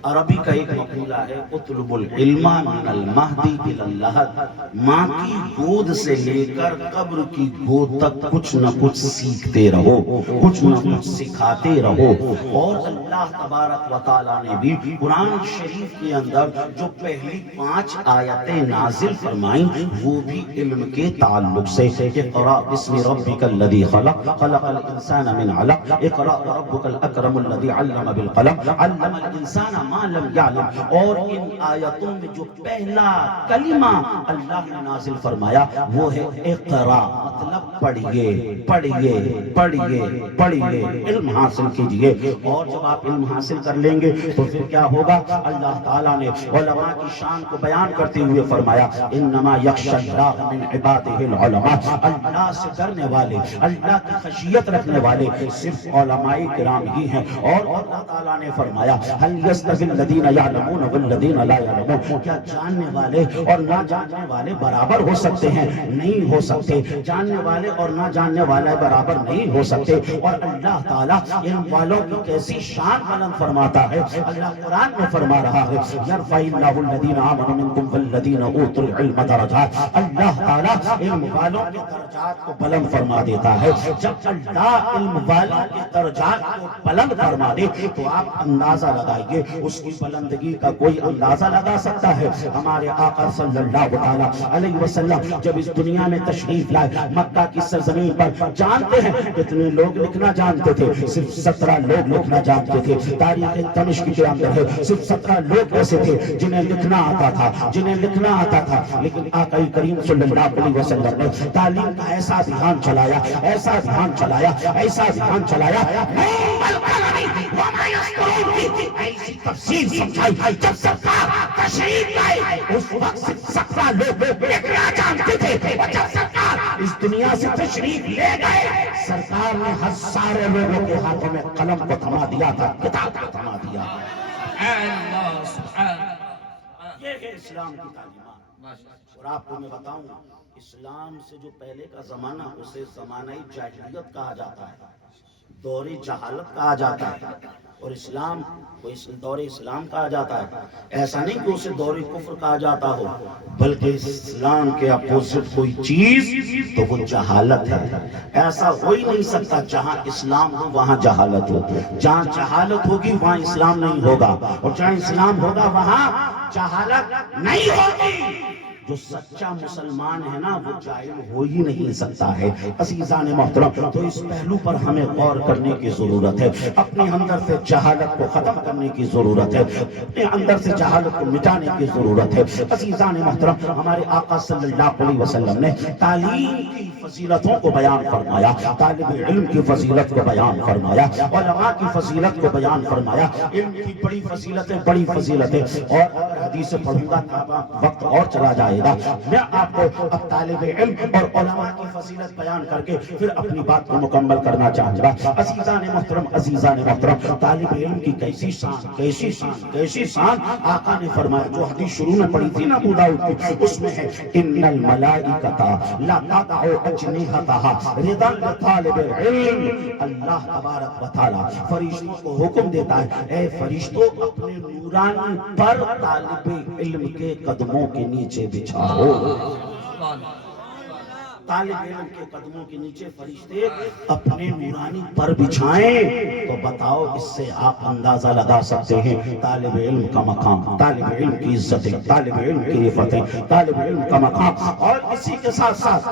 عربی کا ایک مقولہ ہے اطلب العلم من المہدی الی اللحد ماں کی گود سے لے کر قبر کی گود تک کچھ نہ کچھ سیکھتے رہو کچھ نہ کچھ سکھاتے رہو اور اللہ تبارک و تعالیٰ نے بھی قرآن شریف کے اندر جو پہلی 5 آیتیں نازل فرمائیں وہ بھی علم کے تعلق سے اقرأ بسم ربک الذی خلق خلق الانسان من علق اقرأ ربک الاکرم الذی علم بالقلم علم الانسان ما لم یعلم اور ان آیتوں میں جو پہلا کلمہ اللہ نے نازل فرمایا وہ ہے اقرا مطلب پڑھیے پڑھیے پڑھیے پڑھیے علم حاصل کیجئے اور جب آپ علم حاصل کر لیں گے تو پھر کیا ہوگا اللہ تعالیٰ نے علماء کی شان کو بیان کرتے ہوئے فرمایا انما یخشی اللہ من عبادہ العلماء اللہ سے ڈرنے والے اللہ کی خشیت رکھنے والے صرف علماء کرام ہی ہیں اور اللہ تعالیٰ نے فرمایا هل يستوي الذين يعلمون والذين لا يعلمون کیا جاننے والے اور نہ جاننے والے برابر ہو سکتے ہیں نہیں ہو سکتے جاننے والے اور نہ جاننے والے برابر نہیں ہو سکتے اور اللہ تعالیٰ علم والوں کی کیسی شان بلند فرماتا ہے اللہ قرآن میں فرما رہا ہے یرفع اللہ الذین آمنوا منکم والذین اوتوا العلم درجات اللہ تعالیٰ علم والوں کے درجات کو بلند فرما دیتا ہے جب اللہ علم والوں کے درجات کو بلند فرما دے تو آپ اندازہ لگائیے اس کی بلندگی کا کوئی اندازہ لگا سکتا ہے ہمارے آقا صلی اللہ علیہ وسلم جب اس دنیا میں تشریف لائے مکہ کی سرزمین پر جانتے ہیں کتنے لوگ لکھنا جانتے تھے صرف 17 لوگ لکھنا جانتے تھے تاریخ دمشق کے اندر ہے صرف 17 لوگ ایسے تھے جنہیں لکھنا آتا تھا جنہیں لکھنا آتا تھا لیکن آقا کریم صلی اللہ علیہ وسلم نے تعلیم کا ایسا دھیان چلایا ایسا دھیان چلایا ایسا دھیان چلایا ایسی تفسیر سمجھائی جب سرکار تشریف لائے اس وقت صرف 17 لوگ لکھنا جانتے تھے اور جب سرکار اس دنیا سے تشریف لے گئے سرکار نے ہر سارے لوگوں کے ہاتھوں میں قلم کو تھما دیا تھا کتاب کو تھما دیا یہ ہے اسلام کی تعلیمات اور آپ کو میں بتاؤں اسلام سے جو پہلے کا زمانہ اسے زمانہ جاہلیت کہا جاتا ہے دور جہالت کہا جاتا ہے اور اسلام کو اس دور اسلام کہا جاتا ہے. ایسا نہیں کہ اسے دور کفر کہا جاتا ہو، بلکہ اسلام کے اپوزٹ کوئی چیز تو وہ جہالت ہے. ایسا ہو ہی نہیں سکتا جہاں اسلام ہو وہاں جہالت ہو. جہاں جہالت ہوگی وہاں اسلام نہیں ہوگا، اور جہاں اسلام ہوگا وہاں جہالت نہیں ہوگی. جو سچا مسلمان ہے نا وہ جاہل ہو ہی نہیں سکتا ہے. عزیزان محترم، تو اس پہلو پر ہمیں غور کرنے کی ضرورت ہے. اپنے اندر سے جہالت کو ختم کرنے کی ضرورت ہے، اپنے اندر سے جہالت کو مٹانے کی ضرورت ہے. عزیزان محترم، ہمارے آقا صلی اللہ علیہ وسلم نے تعلیم کی فضیلتوں کو بیان فرمایا، طالب علم کی فضیلت کو بیان فرمایا، علماء کی فضیلت کو بیان فرمایا. علم کی بڑی فضیلتیں، بڑی فضیلتیں، اور اگر حدیث پڑھوں گا تو وقت اور چلا جائے گا. میں آپ کو اب طالب علم اور علماء کی فضیلت بیان کر کے پھر اپنی بات کو مکمل کرنا چاہوں گا. عزیزان محترم، طالب علم کی کیسی شان، کیسی شان، کیسی شان. آقا نے فرمایا، جو حدیث شروع میں پڑھی تھی نا ابو داؤد کی، اس میں ہے ان الملائکۃ لا تضع اجنحتها رضا لطالب العلم. اللہ تبارک و تعالی فرشتوں کو حکم دیتا ہے، اے فرشتوں اپنے نورانی پر طالب علم کے قدموں کے نیچے بچھاؤ. طالب علم کے قدموں کے نیچے فرشتے اپنے نورانی پر بچھائیں. تو بتاؤ، اس سے آپ اندازہ لگا سکتے ہیں طالب علم کا مقام، طالب علم کی عزتیں، طالب علم کی رفتیں، طالب علم کا مقام. اور اسی کے ساتھ ساتھ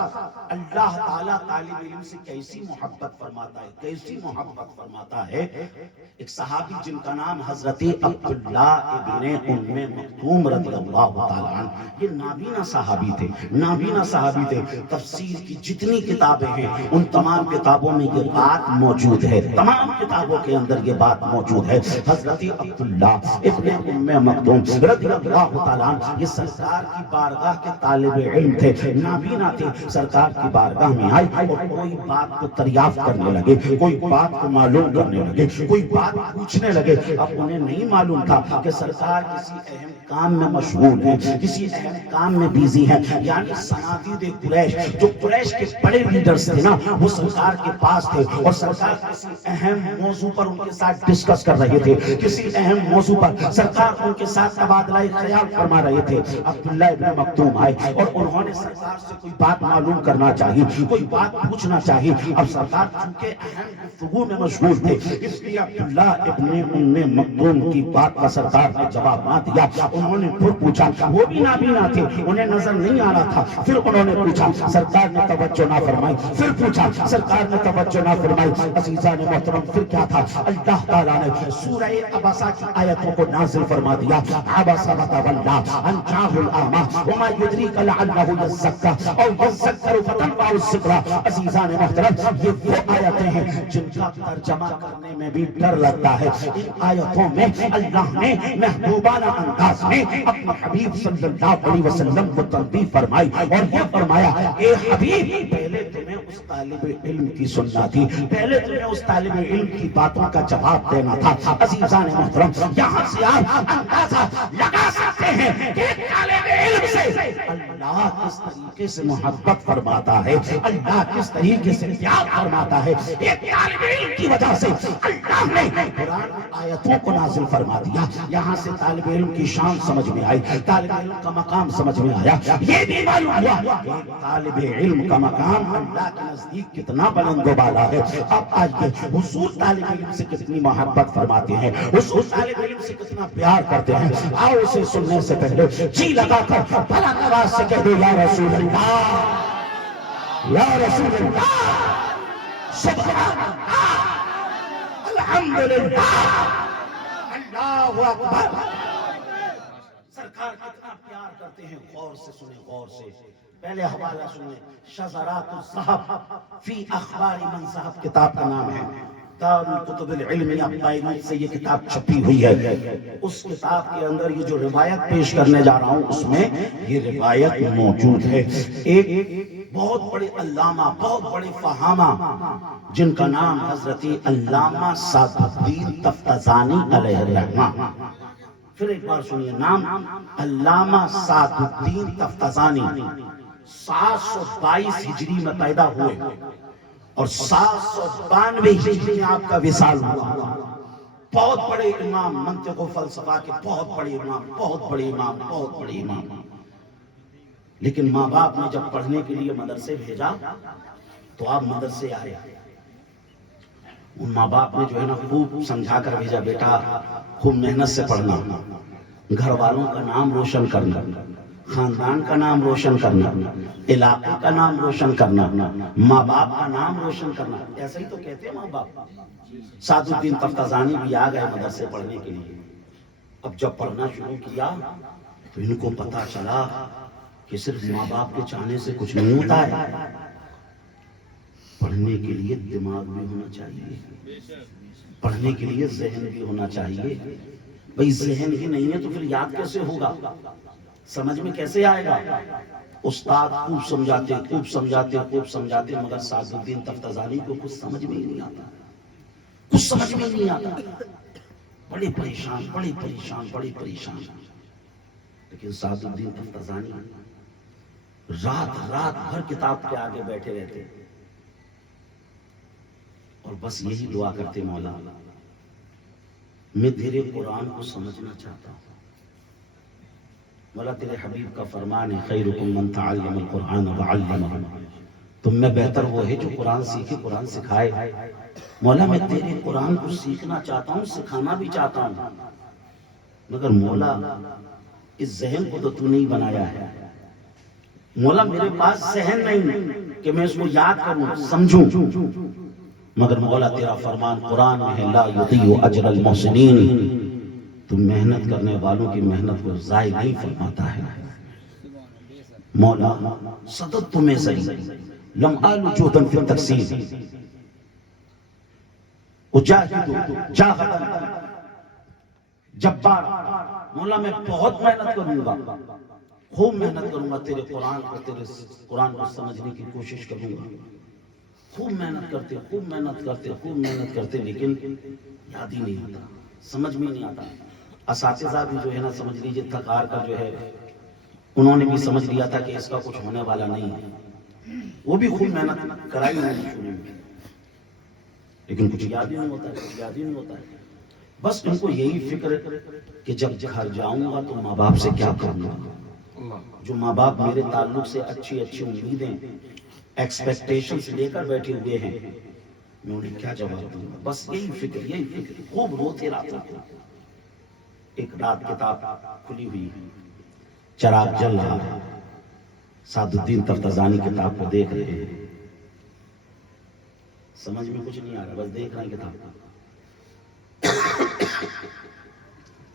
اللہ تعالیٰ طالب علم سے کیسی محبت فرماتا ہے، کیسی محبت فرماتا ہے. ایک صحابی جن کا نام حضرت عبداللہ ابن ام مکتوم رضی اللہ تعالیٰ عنہ، یہ نابینا صحابی تھے، نابینا صحابی تھے. تفسیر کی جتنی کتابیں ہیں ان تمام کتابوں میں یہ بات موجود ہے، تمام کتابوں کے اندر یہ بات موجود ہے. حضرت عبداللہ ابن ام مکتوم رضی اللہ تعالیٰ عنہ یہ سرکار کی بارگاہ کے طالب علم تھے، نابینا تھے. سرکار کی بارگاہ میں آئے اور کوئی بات کو دریافت کرنے لگے، کوئی بات کو معلوم کرنے لگے، کوئی بات پوچھنے لگے. اب انہیں نہیں معلوم تھا کہ سرکار کسی اہم کام میں مشغول ہیں، کسی اہم کام میں بیزی ہیں. یعنی صنادید قریش، جو قریش کے بڑے لیڈرز تھے نا، وہ سرکار کے پاس تھے اور سرکار کسی اہم موضوع پر ان کے ساتھ ڈسکس کر رہے تھے، کسی اہم موضوع پر سرکار ان کے ساتھ تبادلہ خیال فرما رہے تھے. عبداللہ ابن مکتوم آئے اور انہوں نے سرکار سے کوئی بات معلوم کرنا چاہی، کوئی بات پوچھنا چاہی. اب سرکار چونکہ اہم گفتگو میں مشغول تھے، اس لیے عبداللہ ابن ام مکتوم کی بات کا سرکار نے جواب نہ دیا. انہوں نے پھر پوچھا، وہ بھی نابینا تھے، انہیں نظر نہیں آ رہا تھا. پھر انہوں نے پوچھا، سرکار نے توجہ نہ فرمائی. پھر پوچھا، سرکار نے توجہ نہ فرمائی. عزیزان محترم، پھر کیا تھا؟ اللہ تعالیٰ نے سورہ عبسہ کی آیتوں کو نازل فرما دیا. عبس وتولی ان جاءہ الاعمی وما یدریک لعلہ یزکیٰ او یذکر فتنفعہ الذکریٰ. عزیزان محترم، یہ وہ آیتیں ہیں جن کا ترجمہ کرنے میں بھی ڈر لگتا ہے. ان آیتوں میں اللہ نے محبوبانہ انداز میں اپنے حبیب صلی اللہ علیہ وسلم کو تنبیہ فرمائی اور یہ فرمایا، اے حبیب، پہلے تمہیں اس طالب علم کی سننا تھی، پہلے تمہیں اس طالب علم کی باتوں کا جواب دینا تھا. عزیزان محترم، یہاں سے آپ اندازہ لگا سکتے ہیں کہ طالب علم سے اللہ کس طریقے سے محبت فرماتا ہے، اللہ کس طریقے سے پیار فرماتا ہے. ایک طالب علم کی وجہ سے اللہ نے قرآن آیتوں کو نازل فرما دیا. یہاں سے طالب علم کی شان سمجھ میں آئی، طالب علم کا مقام سمجھ میں آیا. یہ بھی معلوم ہوا کہ طالب علم کا مقام اللہ کے نزدیک کتنا بلند و بالا ہے. اب آئیے، حضور طالب علم سے کتنی محبت فرماتے ہیں، حضور طالب علم سے کتنا پیار کرتے ہیں. آؤ اسے سننے سے پہلے جی لگا کر بلند آواز سے کہہ دو، یا رسول اللہ، یا رسول اللہ، سبحان اللہ، الحمدللہ، اللہ اکبر. سرکار کتنا پیار کرتے ہیں. غور سے سنیں، غور سے. پہلے حوالہ سنیں، شذرات الذہب فی اخبار من ذہب کتاب کا نام ہے. دار الکتب العلمیہ بیروت سے یہ کتاب چھپی ہوئی ہے. اس کتاب کے اندر یہ جو روایت پیش کرنے جا رہا ہوں اس میں یہ روایت موجود ہے. ایک بہت بڑے علامہ، بہت بڑے فہامہ جن کا نام حضرت علامہ سعد الدین تفتزانی علیہ الرحمہ. پھر ایک بار سنیے، نام علامہ سعد الدین تفتزانی 722 ہجری میں پیدا ہوئے اور 792 ہجری میں آپ کا وصال ہوا. بہت بڑے امام، منطق و فلسفہ کے بہت بڑے امام، بہت بڑے امام، بہت بڑے امام، لیکن ماں باپ نے جب پڑھنے کے لیے مدرسے بھیجا تو آپ مدرسے آئے، ان ماں باپ نے جو ہے نا خوب سمجھا کر بھیجا، بیٹا خوب محنت سے پڑھنا، گھر والوں کا نام روشن کرنا، خاندان کا نام روشن کرنا، علاقے کا نام روشن کرنا، ماں باپ کا نام روشن کرنا، ایسا ہی تو کہتے ہیں ماں باپ۔ سعد الدین تفتازانی بھی آ گئے مدرسے پڑھنے کے لیے، اب جب پڑھنا شروع کیا تو ان کو پتا چلا کہ صرف ماں باپ کے چاہنے سے کچھ نہیں ہوتا ہے، پڑھنے کے لیے دماغ بھی ہونا چاہیے، پڑھنے کے لیے ذہن بھی ہونا چاہیے۔ بھئی ذہن ہی نہیں ہے تو پھر یاد کیسے ہوگا، سمجھ میں کیسے آئے گا؟ استاد خوب سمجھاتے، خوب سمجھاتے، خوب سمجھاتے، مگر سعد الدین تفتازانی کو کچھ سمجھ میں ہی نہیں آتا، کچھ سمجھ میں نہیں آتا، بڑے پریشان، بڑے پریشان، بڑے پریشان۔ لیکن سعد الدین تفتازانی رات بھر کتاب کے آگے بیٹھے رہتے اور بس یہی دعا کرتے، مولا میں تیرے قرآن کو سمجھنا چاہتا ہوں، مولا تیرے حبیب کا فرمان ہے خیرکم من تعلم القرآن وعلمہ، تم میں بہتر وہ ہے جو قرآن سیکھے، قرآن سکھائے۔ مولا میں تیرے قرآن کو سیکھنا چاہتا ہوں، سکھانا بھی چاہتا ہوں، مگر مولا اس ذہن کو تو نہیں بنایا ہے، مولا میرے پاس ذہن نہیں کہ میں اس کو یاد کروں، سمجھوں، مگر مولا تیرا فرمان قرآن میں ہے لا یضیع اجر المحسنین، تم محنت کرنے والوں کی محنت کو ضائع نہیں فرماتا ہے۔ مولا صددت میں زری لم آل جودا فی التقصیر اجاہد جاہدا جبار، مولا میں بہت محنت کروں گا، خوب محنت کروں گا، تیرے قرآن کو سمجھنے کی کوشش کروں گا، خوب محنت کرتے، خوب محنت کرتے، خوب محنت کرتے، لیکن یاد ہی نہیں آتا، سمجھ میں نہیں آتا۔ اساتذہ بھی جو ہے نا سمجھ لیجیے تھکار کا جو ہے، انہوں نے بھی سمجھ لیا تھا کہ اس کا کچھ ہونے والا نہیں ہے، وہ بھی خوب محنت کرائی انہوں نے شروع میں، لیکن کچھ یاد ہی نہیں ہوتا ہے، کچھ یاد ہی نہیں ہوتا ہے۔ بس ان کو یہی فکر کہ جب گھر جاؤں گا تو ماں باپ سے کیا کروں گا، جو ماں باپ میرے تعلق سے اچھی اچھی امیدیں ایکسپیکٹیشنز لے کر بیٹھے ہوئے ہیں، میں انہیں کیا جواب دوں گا، بس یہی فکر، خوب روتے راتوں کو۔ ایک رات کتاب کھلی ہوئی، چراغ جل رہا ہے، سعد الدین تفتازانی کتاب کو دیکھ رہے ہیں، سمجھ میں کچھ نہیں آ رہا، بس دیکھ رہے ہیں کتاب کو۔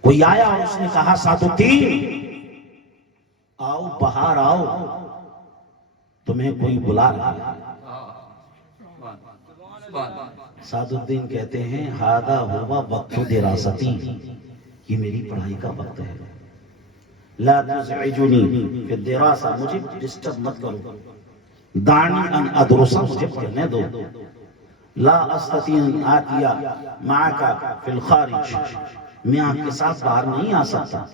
کوئی آیا اور اس نے کہا سعد الدین آؤ باہر آؤ، تمہیں کوئی بلا رہا ہے۔ سعد الدین کہتے ہیں ہذا ہوا وقت دراستی، یہ میری پڑھائی کا وقت ہے، لا تزعجنی فی الدراسہ، مجھے ڈسٹرب مت کرو، دعنی ان ادرسہ، مجھے پڑھنے دو، لا استطیع ان آتیا معک فی الخارج، میں آپ کے ساتھ باہر نہیں آ سکتا۔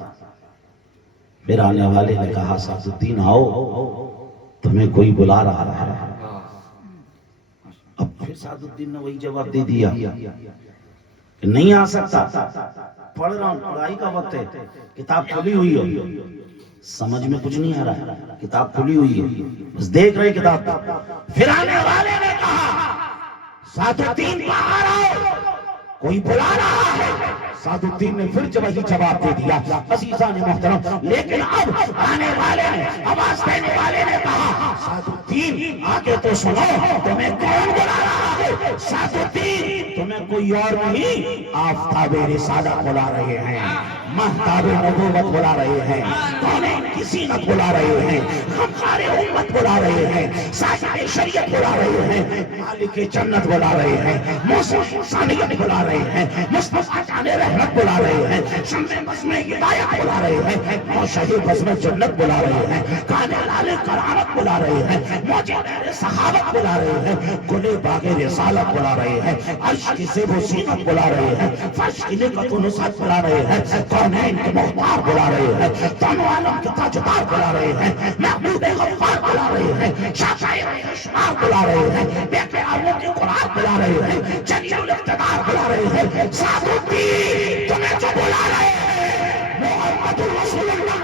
پھر آنے والے نے کہا سعد الدین آؤ، تمہیں کوئی بلا رہا ہے۔ اب پھر سعد الدین نے وہی جواب دے دیا کہ نہیں آ سکتا، پڑھ رہا ہوں، پڑھائی کا وقت ہے، کتاب کھلی ہوئی ہے، سمجھ میں کچھ نہیں آ رہا ہے، کتاب کھلی ہوئی ہے، بس دیکھ رہے کتاب۔ پھر آنے والے نے کہا سعد الدین باہر آؤ، کوئی بلا رہا ہے۔ سعد الدین نے پھر وہی جواب دے دیا۔ عزیزان محترم، لیکن اب آنے والے نے، آواز دینے والے نے کہا سعد الدین آگے تو سنو، تمہیں کون بلا رہا ہے؟ سعد الدین تمہیں کوئی اور نہیں، آفتاب رسالت بلا رہے ہیں، مہتاب نبوت بلا رہے ہیں، کونین کی زینت بلا رہے ہیں، غمخار امت بلا رہے ہیں، ساجد شریعت بلا رہے ہیں، مالک جنت بلا رہے ہیں، موصوف انسانیت بلا رہے ہیں، مصطفیٰ جان رحمت بلا رہے ہیں، شمع بزم ہدایت بلا رہے ہیں، موشہی بزم جنت بلا رہے ہیں، کانے لال کرامت بلا رہے ہیں، موجے دیر صحابت بلا رہے ہیں، گلے باغ رسالت بلا رہے ہیں، عرش کی زیب و زینت بلا رہے ہیں، فرش کی نعمت و نصرت بلا رہے ہیں، کونین کے مختار بلا رہے ہیں، دونوں عالم کے تاجدار بلا رہے ہیں، محمود غفار بلا رہے ہیں، شافعی شمار بلا رہے ہیں، بے قراروں کے قرآن بلا رہے ہیں، جلیل الاقتدار بلا رہے ہیں، سعد الدین تمہیں جو بلا رہے ہیں محمد رسول اللہ۔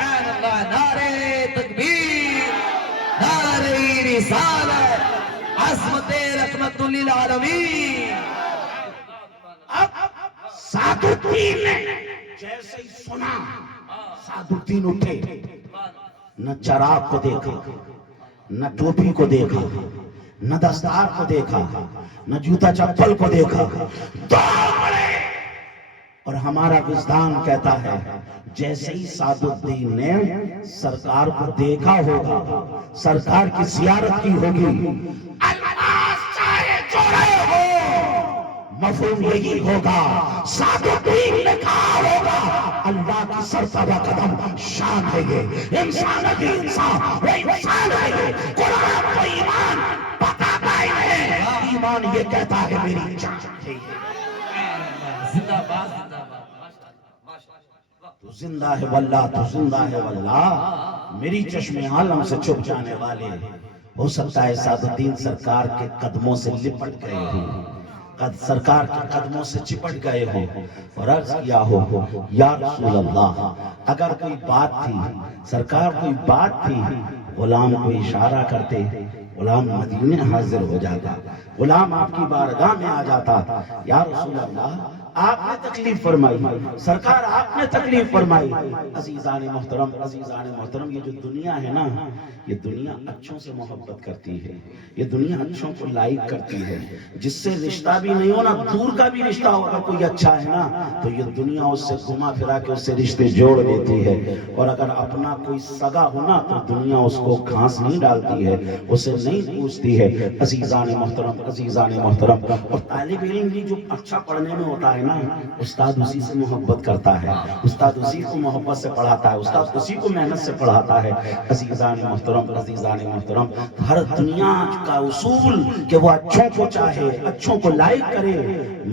سبحان اللہ، نعرہ تکبیر، نعرہ رسالت، عظمت رحمت للعالمین۔ اب سعد الدین نے جیسے ہی سنا، سعد الدین اٹھے، نہ چراغ کو دیکھا، نہ ٹوپی کو دیکھا، نہ دستار کو دیکھا، نہ جوتا چپل کو دیکھا، دوڑے۔ اور ہمارا وجدان کہتا ہے جیسے ہی سعد الدین نے سرکار کو دیکھا ہوگا، سرکار کی زیارت کی ہوگی، الفاظ چاہے جو رہے ہو، مفہوم یہی ہوگا، سعد الدین نے کہا ہوگا اللہ کی سرتبہ قدم شان ہے یہ، انسان کی انسان وہ انسان ہے یہ، قرآن کو ایمان بتاتا ہے، ایمان یہ کہتا ہے میری جان ہے یہ۔ زندہ باد، زندہ باد، ماشاءاللہ۔ تو زندہ ہے واللہ، تو زندہ ہے واللہ، میری چشم عالم سے چھپ جانے والے، ہو سکتا ہے سعد الدین سرکار کے قدموں سے لپٹ گئے ہوں، سرکار کے قدموں سے چپٹ گئے ہوں اور عرض کیا ہو یا رسول اللہ، اگر کوئی بات تھی، سرکار کوئی بات تھی، غلام کو اشارہ کرتے، غلام مدینے حاضر ہو جاتا، غلام آپ کی بارگاہ میں آ جاتا، یا رسول اللہ آپ نے تکلیف فرمائی، سرکار آپ نے تکلیف فرمائی۔ عزیزان محترم، عزیزان محترم، یہ جو دنیا ہے نا، یہ دنیا اچھوں سے محبت کرتی ہے، یہ دنیا اچھوں کو لائک کرتی ہے، جس سے رشتہ بھی نہیں ہونا، دور کا بھی رشتہ ہوگا کوئی اچھا ہے نا تو یہ دنیا اس سے گھما پھرا کے اس سے رشتے جوڑ دیتی ہے، اور اگر اپنا کوئی سگا ہونا تو دنیا اس کو گھاس نہیں ڈالتی ہے، اسے نہیں پوچھتی ہے۔ عزیزان محترم، عزیزان محترم، اور طالب علم بھی جو اچھا پڑھنے میں ہوتا ہے نا، استاد اسی سے محبت کرتا ہے، استاد اسی کو محبت سے پڑھاتا ہے، استاد اسی کو محنت سے پڑھاتا ہے۔ عزیزان محترم، عزیزان محترم، ہر دنیا کا اصول کہ وہ اچھوں کو چاہے، اچھوں کو لائک کرے،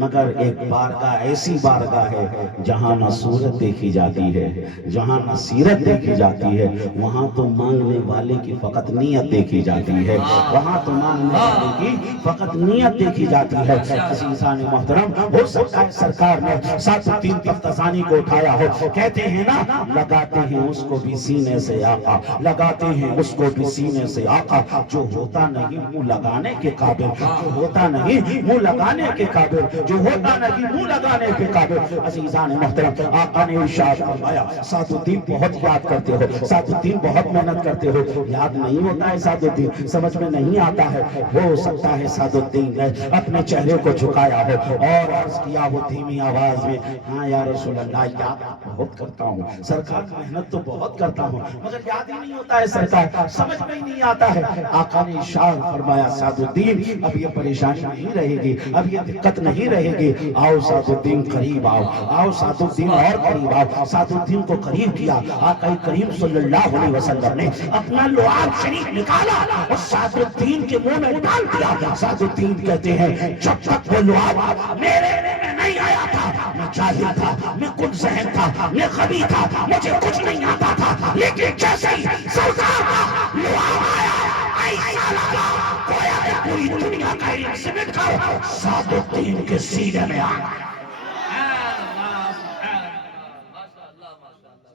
مگر ایک بارگاہ ایسی بارگاہ ہے جہاں نہ صورت دیکھی جاتی ہے، جہاں نہ سیرت دیکھی جاتی ہے، وہاں تو مانگنے والے کی فقط نیت دیکھی جاتی ہے، وہاں تو مانگنے والے کی فقط نیت دیکھی جاتی ہے۔ عزیزان محترم، ہو سکتا ہے سرکار نے سعد الدین تفتزانی کو اٹھایا ہو، کہتے ہیں نا لگاتے ہیں اس کو بھی سینے سے آقا، لگاتے ہیں اس کو بھی سینے سے آقا، جو ہوتا نہیں منہ لگانے کے قابل، جو ہوتا نہیں منہ لگانے کے قابل، جو ہوتا نہیں منہ لگانے کے قابل۔ عزیزان محترم، آقا نے ارشاد فرمایا سعد الدین بہت یاد کرتے ہو، سعد الدین بہت محنت کرتے ہو، یاد نہیں ہوتا ہے سعد الدین، سمجھ میں نہیں آتا ہے، ہو سکتا ہے سعد الدین نے اپنے چہرے کو جھکایا ہو اور عرض کیا ہو دھیمی آواز میں، ہاں یا رسول اللہ یاد بہت کرتا ہوں، سرکار محنت تو بہت کرتا ہوں، مگر یاد ہی نہیں ہوتا ہے سرکار، سمجھ میں ہی نہیں آتا ہے۔ آقا نے ارشاد فرمایا سعد الدین اب یہ پریشانی نہیں رہے گی، اب یہ دقت نہیں رہے گی، آؤ سعد الدین قریب آؤ، آؤ سعد الدین اور قریب آؤ۔ سعد الدین کو قریب کیا، آقا کریم صلی اللہ علیہ وسلم نے اپنا لعاب شریف نکالا اور سعد الدین کے منہ میں ڈال دیا۔ سعد الدین کہتے ہیں جب تک وہ لعاب میرے منہ میں نہیں آیا تھا میں جاہل تھا، میں کن ذہن تھا، میں خبی تھا، مجھے کچھ نہیں آتا تھا، لیکن جیسے ہی سرکار کا لعاب آیا ایسا لگا گویا کہ پوری دنیا کا علم سمٹ کر سعد الدین کے سینے میں آ گیا،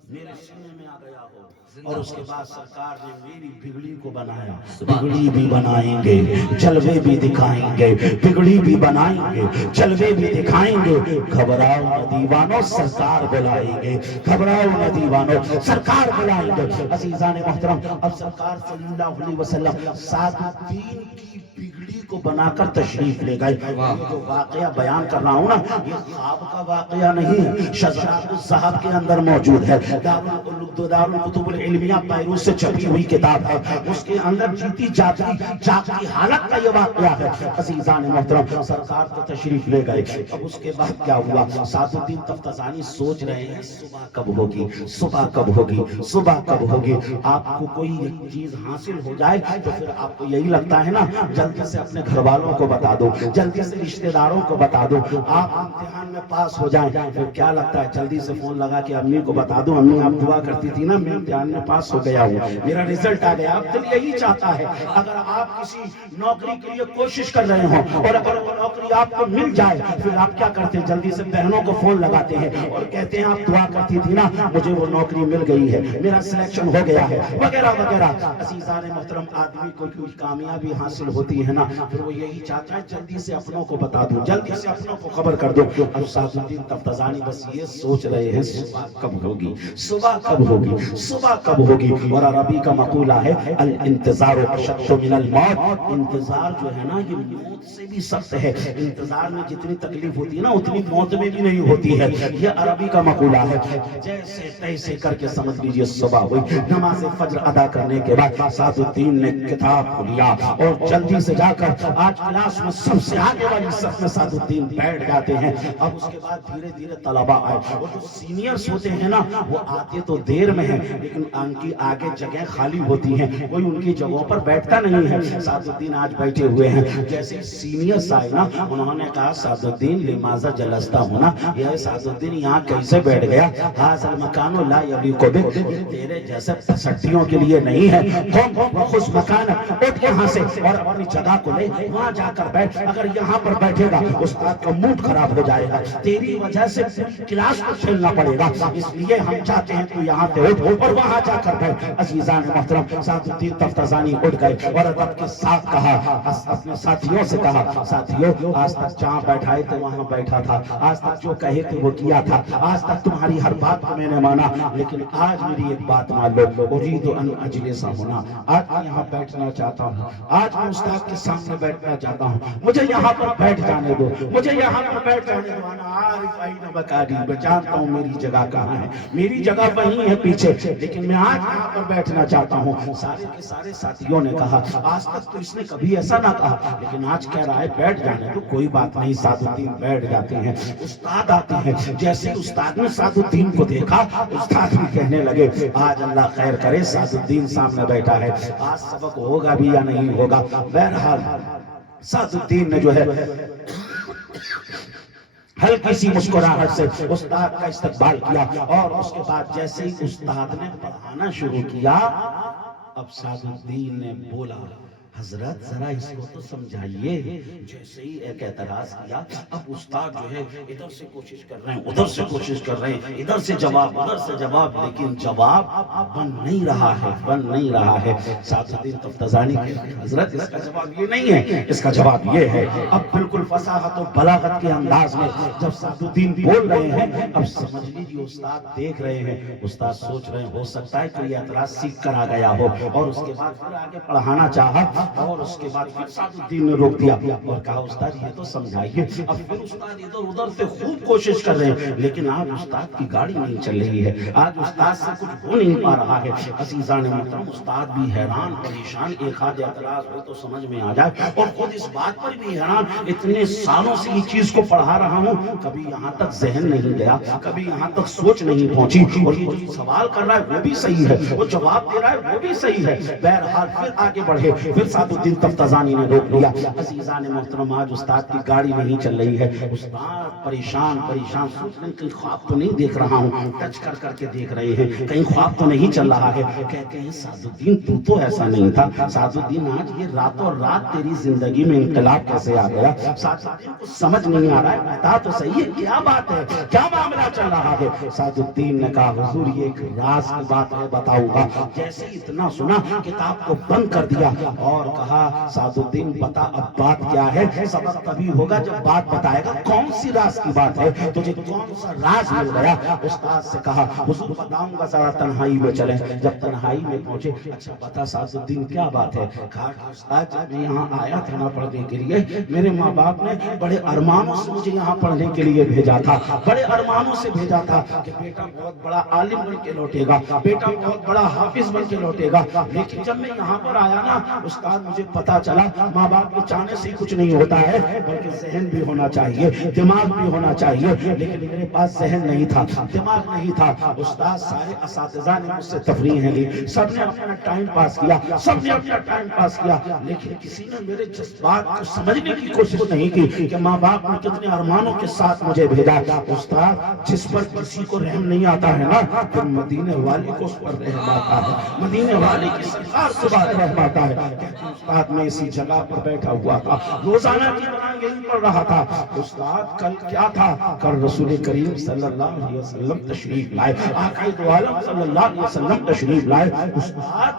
میرے سینے میں آ گیا ہو۔ اور اس کے بعد سرکار نے میری بگڑی کو بنایا، بگڑی بھی بنائیں گے، جلوے بھی دکھائیں گے، بگڑی بھی بنائیں گے، جلوے بھی دکھائیں گے، گھبراؤ نہ دیوانوں سرکار بلائیں گے، گھبراؤ نہ دیوانوں سرکار بلائیں گے۔ عزیزان محترم، اب سرکار صلی اللہ علیہ وسلم سعد الدین کی بگڑی کو بنا کر تشریف لے گئے۔ یہ جو واقعہ بیان کر رہا ہوں نا، یہ خواب کا واقعہ نہیں، شذرات الذہب کے اندر موجود ہے، دارالکتب العلمیہ بیروت سے چھپی ہوئی کتاب ہے، اس کے اندر جیتی جاگتی حالت کا یہ واقعہ ہے۔ عزیزان محترم، سرکار تو تشریف لے گئے، اب اس کے بعد کیا ہوا؟ سعد الدین تفتزانی سوچ رہے ہیں صبح کب ہوگی، صبح کب ہوگی، صبح کب ہوگی۔ آپ کو کوئی ایک چیز حاصل ہو جائے تو پھر آپ کو یہی لگتا ہے نا جلدی سے اپنے گھر والوں کو بتا دو، جلدی سے رشتہ داروں کو بتا دو. آپ امتحان میں پاس ہو جائیں پھر کیا لگتا ہے جلدی سے فون لگا کے امی کو بتا دو، امی آپ دعا کرتی تھی نا میں امتحان میں پاس ہو گیا ہوں، میرا رزلٹ آ گیا. آپ دل یہی چاہتا ہے. اگر آپ کسی نوکری کے لیے کوشش کر رہے ہوں اور اگر وہ نوکری آپ کو مل جائے پھر آپ کیا کرتے ہیں؟ جلدی سے بہنوں کو فون لگاتے ہیں اور کہتے ہیں آپ دعا کرتی تھی نا مجھے وہ نوکری مل گئی ہے، میرا سلیکشن ہو گیا ہے، وغیرہ وغیرہ. عزیزان محترم، آدمی کو کوئی کامیابی حاصل ہوتی ہے نا پھر وہ یہی چاہتا ہے جلدی سے اپنوں کو بتا دوں، جلدی سے اپنوں کو خبر کر دو. اب سعد الدین تفتزانی بس یہ سوچ رہے ہیں صبح کب ہوگی، صبح کب ہوگی، صبح کب ہوگی. اور عربی کا مقولہ ہے الانتظار اشد من الموت. انتظار جو ہے نا یہ موت سے بھی سخت ہے. انتظار میں جتنی تکلیف ہوتی ہے نا اتنی موت میں بھی نہیں ہوتی ہے. یہ عربی کا مقولہ ہے. جیسے تیسے کر کے سمجھ لیجئے صبح ہوئی. نماز فجر ادا کرنے کے بعد سعد الدین نے کتاب کو لیا اور جلدی سے جا کر آج کلاس میں سب سے آگے والی صف میں سعد الدین بیٹھ جاتے ہیں. اب اس کے بعد دھیرے دھیرے طلباء آئے اور جو سینئرز ہوتے ہیں نا وہ آتے تو دیر میں ہیں لیکن ان کی آگے جگہ خالی ہوتی ہیں، کوئی ان کی جگہوں پر بیٹھتا نہیں ہے. سعد الدین آج بیٹھے ہوئے ہیں. جیسے سینئرز آئے نا انہوں نے کہا سعد الدین لماذا جلستا ہونا، یہ سعد الدین یہاں کیسے بیٹھ گیا؟ ھذا المکان لا یلیق بک، تیرے جیسے پسٹیوں کے لیے نہیں ہے. قم وخذ مکانک، اٹھ یہاں سے اور اپنی جگہ کو لے وہاں جا کر بیٹھ. اگر یہاں پر بیٹھے گا استاد کا موڈ خراب ہو جائے گا، تیری وجہ سے کلاس کو چھیلنا پڑے گا، اس لیے ہم چاہتے ہیں تو یہاں پہ اٹھ اور وہاں جا کر بیٹھ. عزیزان محترم، سعد الدین تفتزانی اٹھ گئے اور ادب کے ساتھ کہا، اپنے ساتھیوں سے کہا ساتھیوں آج تک جہاں بیٹھائے تھے وہاں بیٹھا تھا، آج تک جو کہے تھے وہ کیا تھا، آج تک تمہاری ہر بات کو میں نے مانا، لیکن آج میری ایک بات مان لو، اريد ان اجلس ہونا، آج میں یہاں بیٹھنا چاہتا ہوں، آج میں استاد کے سامنے بیٹھنا چاہتا ہوں، مجھے یہاں پر بیٹھ جانے دو، مجھے یہاں پر بیٹھ جانے دو. انا عارف این مکانی، میں جانتا ہوں میری جگہ کہاں ہے، میری جگہ وہیں ہے پیچھے، لیکن میں آج یہاں پر بیٹھنا چاہتا ہوں. سارے کے سارے ساتھیوں نے کہا آج تک تو اس نے کبھی ایسا نہ کہا لیکن آج کہہ رہا ہے بیٹھ جانے دو. کوئی بات نہیں. سعد الدین بیٹھ جاتے ہیں. استاد آتے ہیں. جیسے استاد نے سعد الدین کو دیکھا استاد بھی کہنے لگے آج اللہ خیر کرے سعد الدین سامنے بیٹھا ہے، آج سبق ہوگا بھی یا نہیں ہوگا. بہرحال سعد الدین نے جو ہے ہلکی سی مسکراہٹ سے استاد کا استقبال کیا اور اس کے بعد جیسے ہی استاد نے پڑھانا شروع کیا اب سعد الدین نے بولا حضرت ذرا اس کو تو سمجھائیے. جیسے ہی ایک اعتراض کیا اب استاد جو ہے ادھر سے کوشش کر رہے ہیں ادھر سے کوشش کر رہے ہیں، ادھر سے جواب ادھر سے جواب، لیکن جواب بن نہیں رہا ہے، بن نہیں رہا ہے. سعد الدین تفتزانی کہتے ہیں حضرت اس کا جواب یہ نہیں ہے، اس کا جواب یہ ہے. اب بالکل فصاحت و بلاغت کے انداز میں جب سعد الدین بول رہے ہیں اب سمجھ لیجیے استاد دیکھ رہے ہیں، استاد سوچ رہے ہیں ہو سکتا ہے کوئی اعتراض سیکھ کر آ گیا ہو اور اس کے بعد پھر آگے پڑھانا چاہا اور اس کے بعد پھر سعد الدین نے روک دیا اور کہا استاد یہ تو سمجھائیے. اب پھر استاد ادھر ادھر سے خوب کوشش کر رہے ہیں لیکن آج استاد کی گاڑی نہیں چل رہی ہے، آج استاد سے کچھ ہو نہیں پا رہا ہے. عزیزان محترم استاد بھی حیران پریشان، ایک آدھ اعتراض ہو تو سمجھ میں آ جائے اور خود اس بات پر بھی حیران اتنے سالوں سے یہ چیز کو پڑھا رہا ہوں کبھی یہاں تک ذہن نہیں گیا، کبھی یہاں تک سوچ نہیں پہنچی اور یہ جو سوال کر رہا ہے وہ بھی صحیح ہے، وہ جواب دے رہا ہے وہ بھی صحیح ہے. بہرحال پھر آگے بڑھے، پھر سعد الدین تفتزانی نے روک لیا. عزیزان محترم آج استاد کی گاڑی نہیں چل رہی ہے، استاد پریشان پریشان سوچ رہے ہیں کہیں خواب تو نہیں دیکھ رہا ہوں، ٹچ کر کر کے دیکھ رہے ہیں کہیں خواب تو نہیں چل رہا ہے. کہتے ہیں سعد الدین تو ایسا نہیں تھا، سعد الدین آج یہ راتوں رات تیری زندگی میں انقلاب کیسے آ گیا؟ سعد الدین کو سمجھ نہیں آ رہا ہے، بتا تو صحیح ہے کیا بات ہے، کیا معاملہ چل رہا ہے؟ سعد الدین نے کہا حضور یہ ایک راز کی بات ہے بتاؤں گا. جیسے اتنا سنا کتاب کو بند کر دیا اور کہا سعد الدین بتا اب بات کیا ہے؟ سبق تبھی ہوگا جب بات بتائے گا. کون سی راز کی بات ہے؟ تجھے کون سا راز مل گیا؟ استاد سے کہا حضور بتاؤں گا ذرا تنہائی میں چلیں. جب تنہائی میں پہنچے اچھا بتا سعد الدین کیا بات ہے؟ کہا کہ استاد جب میں یہاں آیا تھا نا پڑھنے کے لیے میرے ماں باپ نے بڑے ارمانوں سے مجھے یہاں پڑھنے کے لیے بھیجا تھا، بڑے ارمانوں سے بھیجا تھا کہ بیٹا بہت بڑا عالم بن کے لوٹے گا، بیٹا بہت بڑا حافظ بن کے لوٹے گا. لیکن جب میں یہاں پر آیا نا استاد استاد مجھے پتا چلا ماں باپ کے چاہنے سے کچھ نہیں ہوتا ہے، بلکہ ذہن بھی ہونا چاہیے، دماغ بھی ہونا چاہیے، لیکن میرے پاس ذہن نہیں تھا، دماغ نہیں تھا۔ استاد سارے اساتذہ نے مجھ سے تفریح لی، سب نے اپنا ٹائم پاس کیا، سب نے اپنا ٹائم پاس کیا، لیکن کسی نے میرے جذبات کو سمجھنے کی کوشش نہیں کی کہ ماں باپ نے کتنے ارمانوں کے ساتھ مجھے بھیجا۔ استاد جس پر کسی کو رحم نہیں آتا ہے نا، تو مدینے والے کو اس پر رحم آتا ہے، مدینے والے کی سرکار سے بات رحم آتا ہے۔ کہتے ہیں استاد میں اسی جگہ پر بیٹھا ہوا تھا، روزانہ کی طرح یہی پڑھ رہا تھا۔ استاد کل کیا تھا؟ کل رسول کریم صلی اللہ علیہ وسلم تشریف لائے، آقا دو عالم صلی اللہ علیہ وسلم تشریف لائے۔ استاد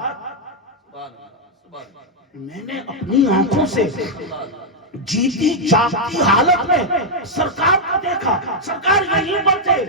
میں نے اپنی آنکھوں سے جیتی جاگتی حالت میں سرکار کو دیکھا، سرکار یہیں پر تھے۔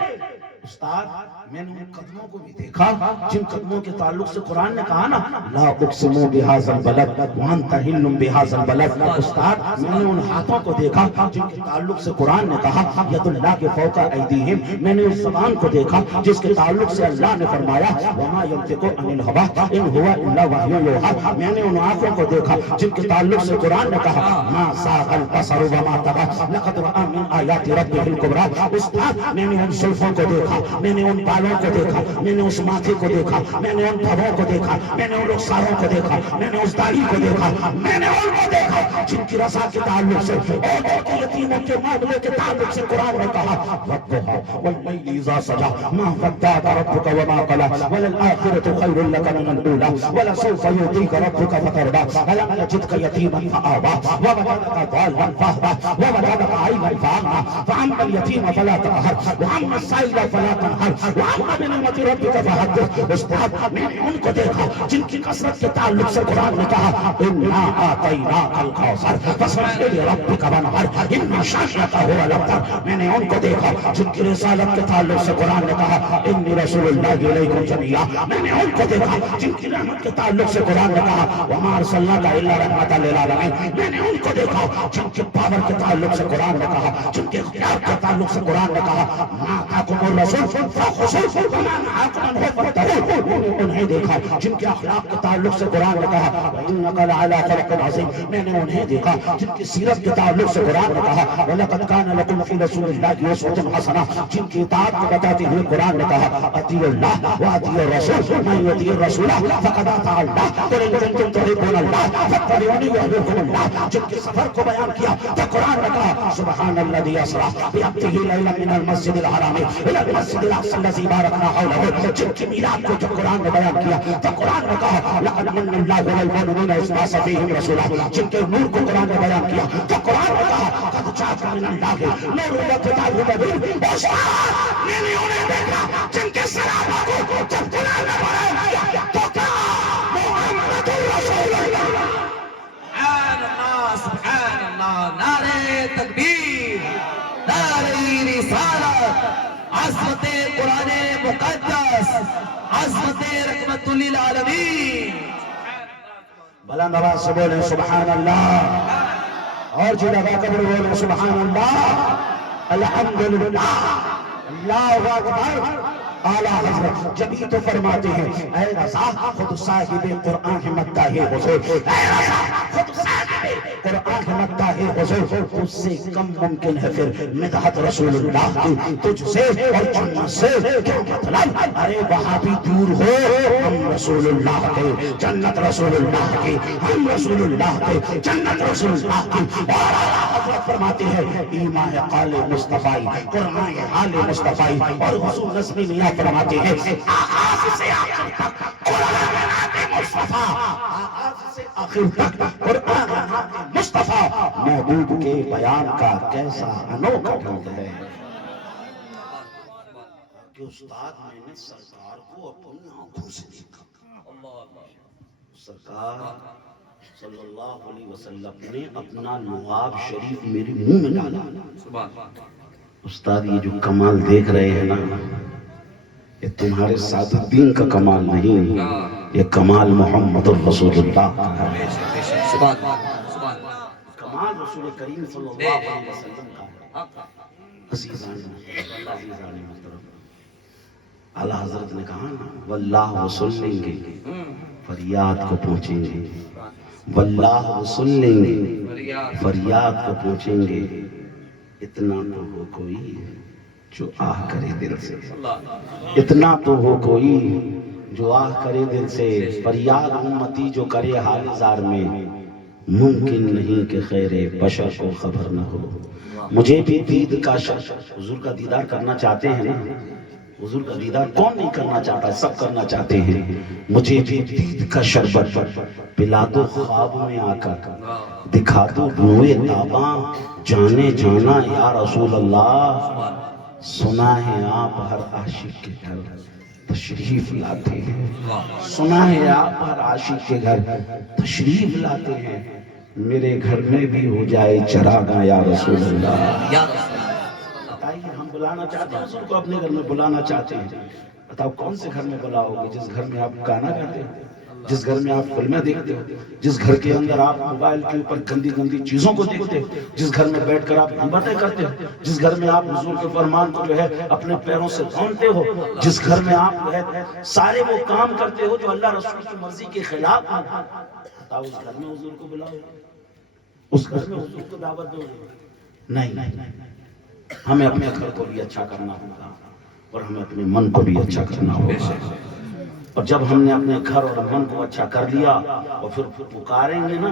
استاد میں نے ان قدموں کو بھی دیکھا جن قدموں کے تعلق سے قرآن نے کہا نا لا اقسم بہذا البلد وانت حل بہذا البلد۔ استاد میں نے ان ہاتھوں کو دیکھا جن کے تعلق سے قرآن نے کہا ید اللہ کے فوق ایدیہم۔ میں نے اس زبان کو دیکھا جس کے تعلق سے اللہ نے فرمایا وما ینطق عن الہوی ان هو الا وحی یوحی۔ میں نے ان آنکھوں کو دیکھا جن کے تعلق سے قرآن نے کہا ما زاغ البصر وما طغى لقد رأى من آیات ربه الکبری۔ استاد میں نے ان زلفوں کو دیکھا، میں نے ان بالوں کو دیکھا، میں نے اس ماتھے کو دیکھا، میں نے ان پھبوں کو دیکھا، میں نے ان رخساروں کو دیکھا، میں نے اس داڑھی کو دیکھا، میں نے ان کو دیکھا جن کی رضا کے تعلق سے عورتوں کے یتیموں کے معاملے کے تعلق سے قرآن نے کہا والضحی واللیل اذا سجی ما ودعک ربک وما قلی وللآخرۃ خیر لک من الاولی ولسوف یعطیک ربک فترضی الم یجدک یتیما فآوی ووجدک ضالا فہدی ووجدک عائلا فأغنی فأما الیتیم فلا تقہر واما السائل فلا تنہر واما بنعمت ربک فحدث۔ استاد میں نے ان کو دیکھا جن کی کثرت کے تعلق سے قرآن نے کہا انا اعطیناک الکوثر فصل لربک وانحر ان شانئک هو الابتر۔ میں نے ان کو دیکھا جن کی رسالت کے تعلق سے قرآن نے کہا انی رسول اللہ الیکم جمیعا۔ میں نے ان کو دیکھا جن کی رحمت کے تعلق سے قرآن نے کہا وما ارسلناک الا رحمۃ للعالمین۔ میں نے ان کو دیکھا جن کے پاور کے تعلق سے قرآن نے کہا، جن کے اختیار کے تعلق سے قرآن نے کہا ما آتاکم الرسول فخذوہ وما نہاکم عنہ فانتہوا۔ میں نے انہیں دیکھا جن کے اخلاق کے تعلق سے قرآن نے کہا وانک لعلی خلق عظیم۔ میں نے انہیں دیکھا جن کی سیرت کے تعلق سے قرآن نے کہا وَلَقَدْ كَانَ لَكُمْ فِي رَسُولِ اللَّهِ أُسْوَةٌ حَسَنَةٌ۔ جن کی اطاعت کو بتاتے ہوئے قرآن نے کہا اطیعوا اللہ واطیعوا الرسول من یطیع الرسول فقد اطاع اللہ قل ان کنتم تحبون اللہ فاتبعونی یحببکم اللہ۔ جن کے سفر کو بیان کیا تو قرآن نے کہا سبحان الذی اسریٰ بعبدہ لیلا من المسجد الحرام الی المسجد الاقصی الذی بارکنا حولہ۔ جن کی میلاد کو جب قرآن نے بیان کیا تو قرآن نے کہا لقد من اللہ علی المؤمنین اذ بعث فیہم رسولا۔ جن کے نور کو قرآن نے بیان کیا تو قرآن نے کہا قد جاءکم من اللہ نور وکتاب مبین۔ میں نے انہیں دیکھا جن کے صحابہ کو جب قرآن نے بیان کیا تو کہا محمد رسول اللہ۔ سبحان اللہ سبحان اللہ، نعرہ تکبیر، نعرہ رسالت، عظمت قرآن مقدس، عظمت رحمت للعالمین۔ بلند آواز سے بولیں سبحان اللہ، اور جو لگا قبر بولیں سبحان اللہ، الحمدللہ، اللہ اکبر۔ اعلیٰ حضرت جبھی تو فرماتے ہیں اے رضا خود صاحب قرآن مداح حضور، اے رضا خود صاحب قرآن مداح حضور، اس سے کم ممکن ہے پھر مدحت رسول اللہ کی تجھ سے اور جنت سے۔ کیا مطلب؟ ارے وہاں بھی دور ہو، ہم رسول اللہ کے، جنت رسول اللہ کی، ہم رسول اللہ کے، جنت رسول اللہ کی۔ اور اعلیٰ حضرت فرماتے ہیں ایمان قال مصطفی، قرآن حال مصطفی، اور حضور نظمی میاں فرماتے ہیں آغاز سے آخر تک قرآن مصطفیٰ، آغاز سے آخر تک قرآن مصطفیٰ، محبوب کے بیان کا کیسا انوکھا ڈھنگ ہے کہ استاد میں نے سرکار کو اپنی آنکھوں سے دیکھا۔ سرکار صلی اللہ علیہ وسلم نے اپنا لعاب شریف میرے منہ میں ڈالا۔ استاد یہ جو کمال دیکھ رہے ہیں نا، یہ تمہارے سعد الدین کا کمال نہیں، یہ کمال محمد الرسول اللہ کا ہے، کمال رسول کریم صلی اللہ علیہ وسلم کا ہے۔ عزیزان محترم، اعلیٰ حضرت نے کہا نا واللہ وہ سن لیں گے، فریاد کو پہنچیں گے، واللہ وہ سن لیں گے، فریاد کو پہنچیں گے، اتنا تو ہو کوئی جو آہ کرے دل سے، اتنا تو ہو کوئی جو آہ کرے دل سے، فریاد امتی جو کرے حال زار میں، ممکن نہیں کہ خیر بشر کو خبر نہ ہو۔ مجھے بھی دید کا حضور کا دیدار کرنا چاہتے ہیں نا، حضور کا دیدار کون نہیں کرنا چاہتا، سب کرنا چاہتے ہیں۔ مجھے بھی دید کا شربت پلا دو خواب میں آ کر، دکھا دو روئے تاباں جانے جانا یا رسول اللہ۔ سنا ہے آپ ہر عاشق کے گھر تشریف لاتے ہیں، سنا ہے آپ ہر عاشق کے گھر تشریف لاتے ہیں، میرے گھر میں بھی ہو جائے چراغاں یا رسول اللہ۔ بتائیے، ہم بلانا چاہتے ہیں حضور کو اپنے گھر میں، بلانا چاہتے ہیں، بتاؤ کون سے گھر میں بلاؤ گے؟ جس گھر میں آپ گانا گاتے ہو، جس گھر میں آپ فلمیں دیکھتے ہو، جس گھر کے اندر آپ موبائل کے اوپر گندی گندی چیزوں کو دیکھتے ہو، جس گھر میں بیٹھ کر آپ غیبتیں کرتے ہو، جس گھر میں آپ حضور کے فرمان کو جو ہے اپنے پیروں سے رونتے ہو، جس گھر میں آپ جو ہے سارے وہ کام کرتے ہو جو اللہ رسول کی مرضی کے خلاف ہیں، بتاؤ اس گھر میں حضور کو بلاؤ، اس گھر میں حضور کو دعوت دو؟ نہیں، ہمیں اپنے گھر کو بھی اچھا کرنا ہوگا اور ہمیں اپنے من کو بھی اچھا کرنا ہوگا، اور جب ہم نے اپنے گھر اور من کو اچھا کر لیا اور پھر پکاریں گے نا،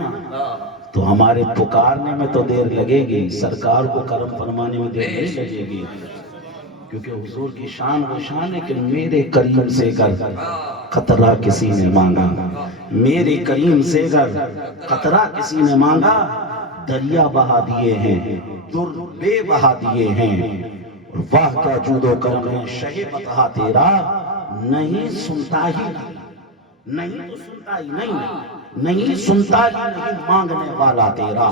تو ہمارے پکارنے میں تو دیر لگے گی، سرکار کو کرم فرمانے میں دیر نہیں لگے گی، کیونکہ حضور کی شان وہ شان ہے کہ میرے کریم سے گر قطرہ کسی نے مانگا، میرے کریم سے گر قطرہ کسی نے مانگا، دریا بہا دیے ہیں، در بے بہا دیے ہیں، اور واہ کیا جود و کرم ہے شہ بطحہ تیرا، نہیں سنتا ہی نہیں تو سنتا ہی نہیں سنتا ہی نہیں مانگنے والا تیرا،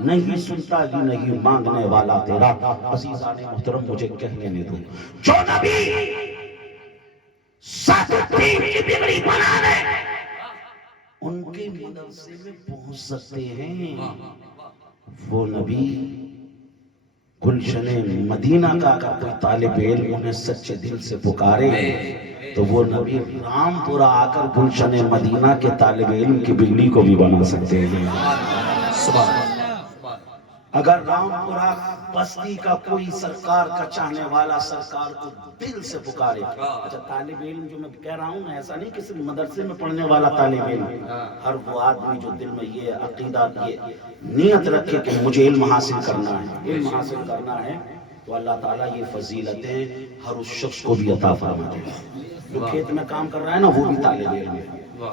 نہیں سنتا ہی نہیں مانگنے والا تیرا۔ عزیزان محترم مجھے کہہ لینے دو، جو نبی سات الدین کی بگڑی بنا لے ان کے مدرسے میں پہنچ سکتے ہیں، وہ نبی گلشن مدینہ کا اگر کوئی طالب علم انہیں سچے دل سے پکارے تو وہ نبی رام پورہ آ کر گلشن مدینہ کے طالب علم کی بگڑی کو بھی بنا سکتے ہیں۔ اگر رام پورہ بستی کا کوئی سرکار کا چاہنے والا سرکار کو دل سے پکارے، اچھا طالب علم جو میں کہہ رہا ہوں نا، ایسا نہیں کہ صرف مدرسے میں پڑھنے والا طالب علم، ہر وہ آدمی جو دل میں یہ عقیدہ یہ نیت رکھے کہ مجھے علم حاصل کرنا ہے، علم حاصل کرنا ہے، تو اللہ تعالیٰ یہ فضیلتیں ہر اس شخص کو بھی عطا فرماتے ہیں۔ جو کھیت میں کام کر رہا ہے نا وہ بھی طالب علم ہے،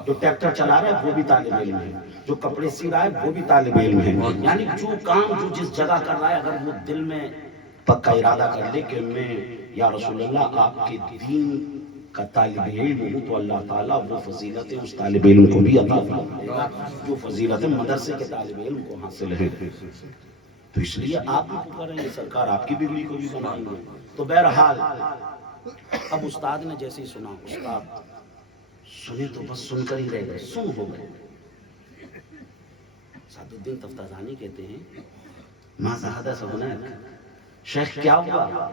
جو ٹریکٹر چلا رہا ہے وہ بھی طالب علم ہے، جو کپڑے سی رہا ہے وہ بھی طالب علم ہے، یعنی جو کام جو جس جگہ کر رہا ہے اگر وہ دل میں پکا ارادہ کر لے کہ میں یا رسول اللہ آپ کے دین کا طالب علم ہوں، تو اللہ تعالیٰ وہ فضیلتیں اس طالب علم کو بھی عطا فرمائے گا جو فضیلتیں مدرسے کے طالب علم کو حاصل ہیں۔ تو اس لیے آپ بھی پکاریں گے، سرکار آپ کی بگڑی کو بھی بنائیں گے۔ تو بہرحال اب استاد نے جیسے ہی سنا، استاد سنے تو بس سن کر ہی رہ گئے، سن ہو گئے۔ سعد الدین تفتازانی کہتے ہیں ماذا حدث هناك، شیخ کیا ہوا،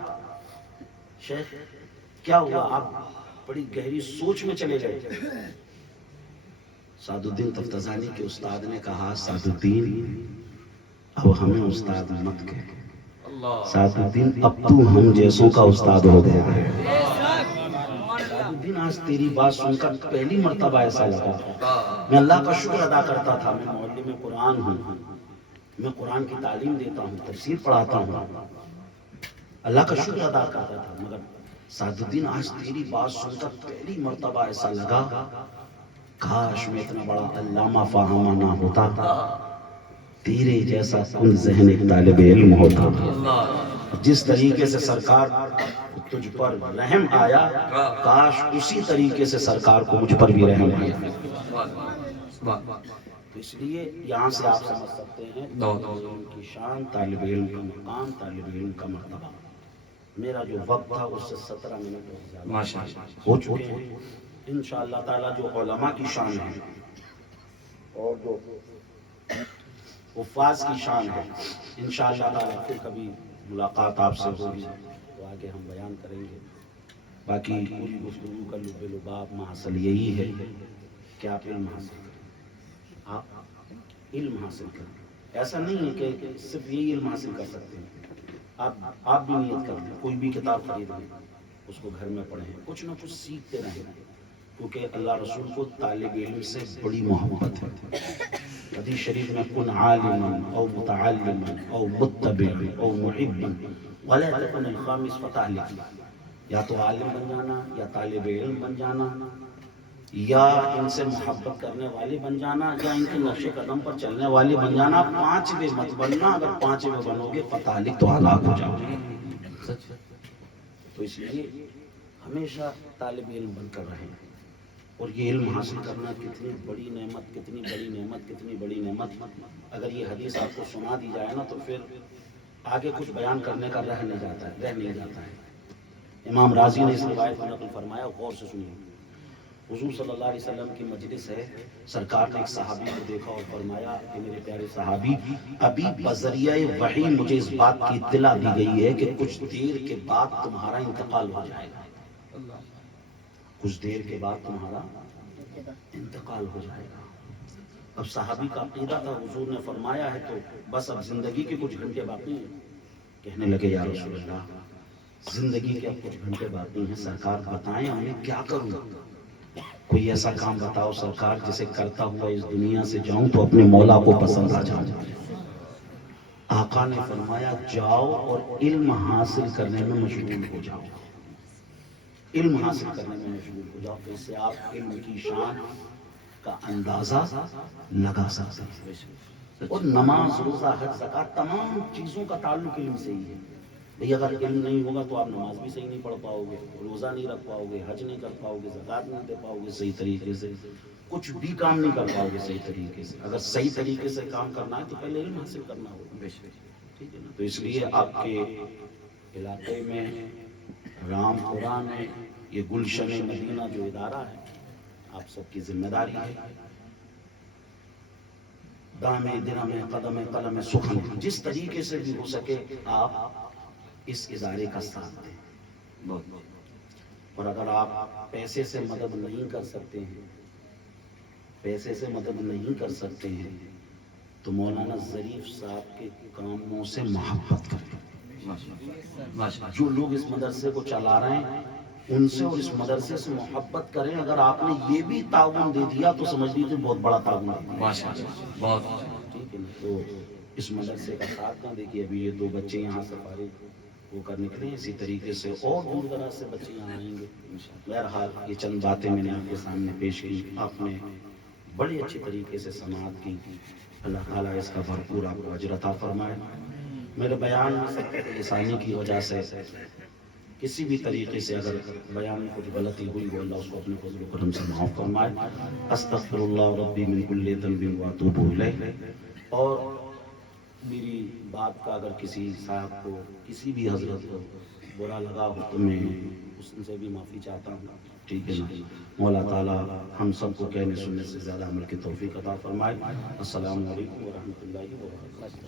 شیخ کیا ہوا، آپ بڑی گہری سوچ میں چلے گئے۔ سعد الدین تفتازانی کے استاد نے کہا سعد الدین اب ہمیں استاد مت کہہ، سعد الدین اب تو ہم جیسوں کا استاد ہو گیا ہے۔ سعد الدین آج تیری بات سن کر پہلی مرتبہ ایسا لگا، میں اللہ کا شکر ادا کرتا تھا، میں معلم قرآن ہوں، میں قرآن کی تعلیم دیتا ہوں، تفسیر پڑھاتا ہوں، اللہ کا شکر ادا کرتا تھا، مگر سعد الدین آج تیری بات سن کر پہلی مرتبہ ایسا لگا کاش میں اتنا بڑا علامہ فاہمہ نہ ہوتا، تیرے جیسا کن ذہن ایک طالب علم ہوتا۔ جس طریقے سے سرکار تجھ پر رحم آیا، کاش اسی طریقے سے سرکار کو مجھ پر بھی رحم آیا۔ اس لیے یہاں سے آپ سمجھ سکتے ہیں طالب علم کی شان، طالب علم کا مقام، طالب علم کا مرتبہ۔ میرا جو وقت تھا اس سے 17 منٹ زیادہ ہو چکے ہیں۔ انشاءاللہ تعالیٰ جو علماء کی شان ہے اور جو حفاظ کی شان ہے، انشاءاللہ تعالیٰ پھر کبھی ملاقات آپ سے ہوگی تو آگے ہم بیان کریں گے۔ باقی پوری گفتگو کا لب لباب محصل یہی ہے کہ آپ علم حاصل کریں، آپ علم حاصل کریں. ایسا نہیں ہے کہ صرف یہی علم حاصل کر سکتے ہیں. آپ بھی نیت کر لیں, کوئی بھی کتاب خرید لیں, اس کو گھر میں پڑھیں, کچھ نہ کچھ سیکھتے رہیں, کیونکہ اللہ رسول کو طالب علم سے بڑی محبت ہے. حدیث شریف میں کن عالما او متعلما او متبعا او محبا ولا تکن الخامس فتهلك. یا تو عالم بن جانا, یا طالب علم بن جانا, یا ان سے محبت کرنے والے بن جانا, یا ان کے نقش قدم پر چلنے والے بن جانا. پانچویں مت بننا, اگر پانچویں بنو گے فتحلک تو ہلاک ہو جاؤ گے. تو اس لیے ہمیشہ طالب علم بن کر رہیں. اور یہ علم حاصل کرنا کتنی بڑی نعمت, کتنی بڑی نعمت, کتنی بڑی نعمت. اگر یہ حدیث آپ کو سنا دی جائے نا, تو پھر آگے کچھ بیان کرنے کا رہ نہیں جاتا ہے. امام راضی نے اس روایت کو نقل فرمایا, غور سے سنیے. حضور صلی اللہ علیہ وسلم کی مجلس ہے, سرکار نے ایک صحابی کو دیکھا اور فرمایا کہ میرے پیارے صحابی, ابھی بذریعہ وحی مجھے اس بات کی اطلاع دی گئی ہے کہ کچھ دیر کے بعد تمہارا انتقال ہو جائے گا. کچھ دیر کے بعد تمہارا انتقال ہو جائے گا. اب صحابی کا عقیدہ تھا, حضور نے فرمایا ہے تو بس اب زندگی کے کچھ گھنٹے باقی ہیں. کہنے لگے یا رسول اللہ, زندگی کے اب کچھ گھنٹے باقی ہیں, سرکار بتائیں ہمیں کیا کروں. کوئی ایسا کام بتاؤ سرکار جسے کرتا ہوا اس دنیا سے جاؤں تو اپنے مولا کو پسند آ جاؤں. آقا نے فرمایا جاؤ اور علم حاصل کرنے میں مشغول ہو جاؤ. علم حاصل کرنے میں مشغول ہو جاؤ, تو اس سے آپ علم کی شان کا اندازہ لگا سکتے ہیں. اور نماز, روزہ, حج, زکات, تمام چیزوں کا تعلق علم سے ہی ہے. بھئی اگر علم نہیں ہوگا تو آپ نماز بھی صحیح نہیں پڑھ پاؤ گے, روزہ نہیں رکھ پاؤ گے, حج نہیں کر پاؤ گے, زکات نہیں دے پاؤ گے صحیح طریقے سے, کچھ بھی کام نہیں کر پاؤ گے صحیح طریقے سے. اگر صحیح طریقے سے کام کرنا ہے تو پہلے علم حاصل کرنا ہوگا. ٹھیک ہے نا. تو اس لیے آپ کے علاقے میں رام پورہ میں یہ گلشن مدینہ جو ادارہ ہے, آپ سب کی ذمہ داری ہے. دامے درمے قدم قلم سخن, جس طریقے سے بھی ہو سکے آپ اس ادارے کا ساتھ دیں. اور اگر آپ پیسے سے مدد نہیں کر سکتے ہیں, پیسے سے مدد نہیں کر سکتے ہیں, تو مولانا ظریف صاحب کے کاموں سے محبت کریں. جو لوگ اس مدرسے کو چلا رہے ہیں ان سے اور اس مدرسے سے محبت کریں. اگر آپ نے یہ بھی تعاون دے دیا تو سمجھ لیجیے بہت بڑا تعاون ہے. بہت ٹھیک ہے نا. تو اس مدرسے کا ساتھ نہ دیکھیے. ابھی یہ 2 بچے یہاں سے فارغ ہو کر نکلے, اسی طریقے سے اور دور دراز سے بچے یہاں آئیں گے. بہرحال یہ چند باتیں میں نے آپ کے سامنے پیش کی, آپ نے بڑے اچھے طریقے سے سماعت کی. اللہ تعالیٰ اس کا بھرپور آپ کو اجر عطا فرمائے. میرے بیان میں سب لسانی کی وجہ سے کسی بھی طریقے سے اگر بیان میں کچھ غلطی ہوئی ہو, اللہ اس کو اپنے فضل و کرم سے معاف فرمائے. استغفر اللہ ربی من کل ذنب واتوب الیہ. اور میری بات کا اگر کسی صاحب کو, کسی بھی حضرت کو برا لگا ہو تو میں اس سے بھی معافی چاہتا ہوں. ٹھیک ہے نا. مولا تعالیٰ ہم سب کو کہنے سننے سے زیادہ عمل کی توفیق عطا فرمائے. السلام علیکم ورحمۃ اللہ وبرکاتہ.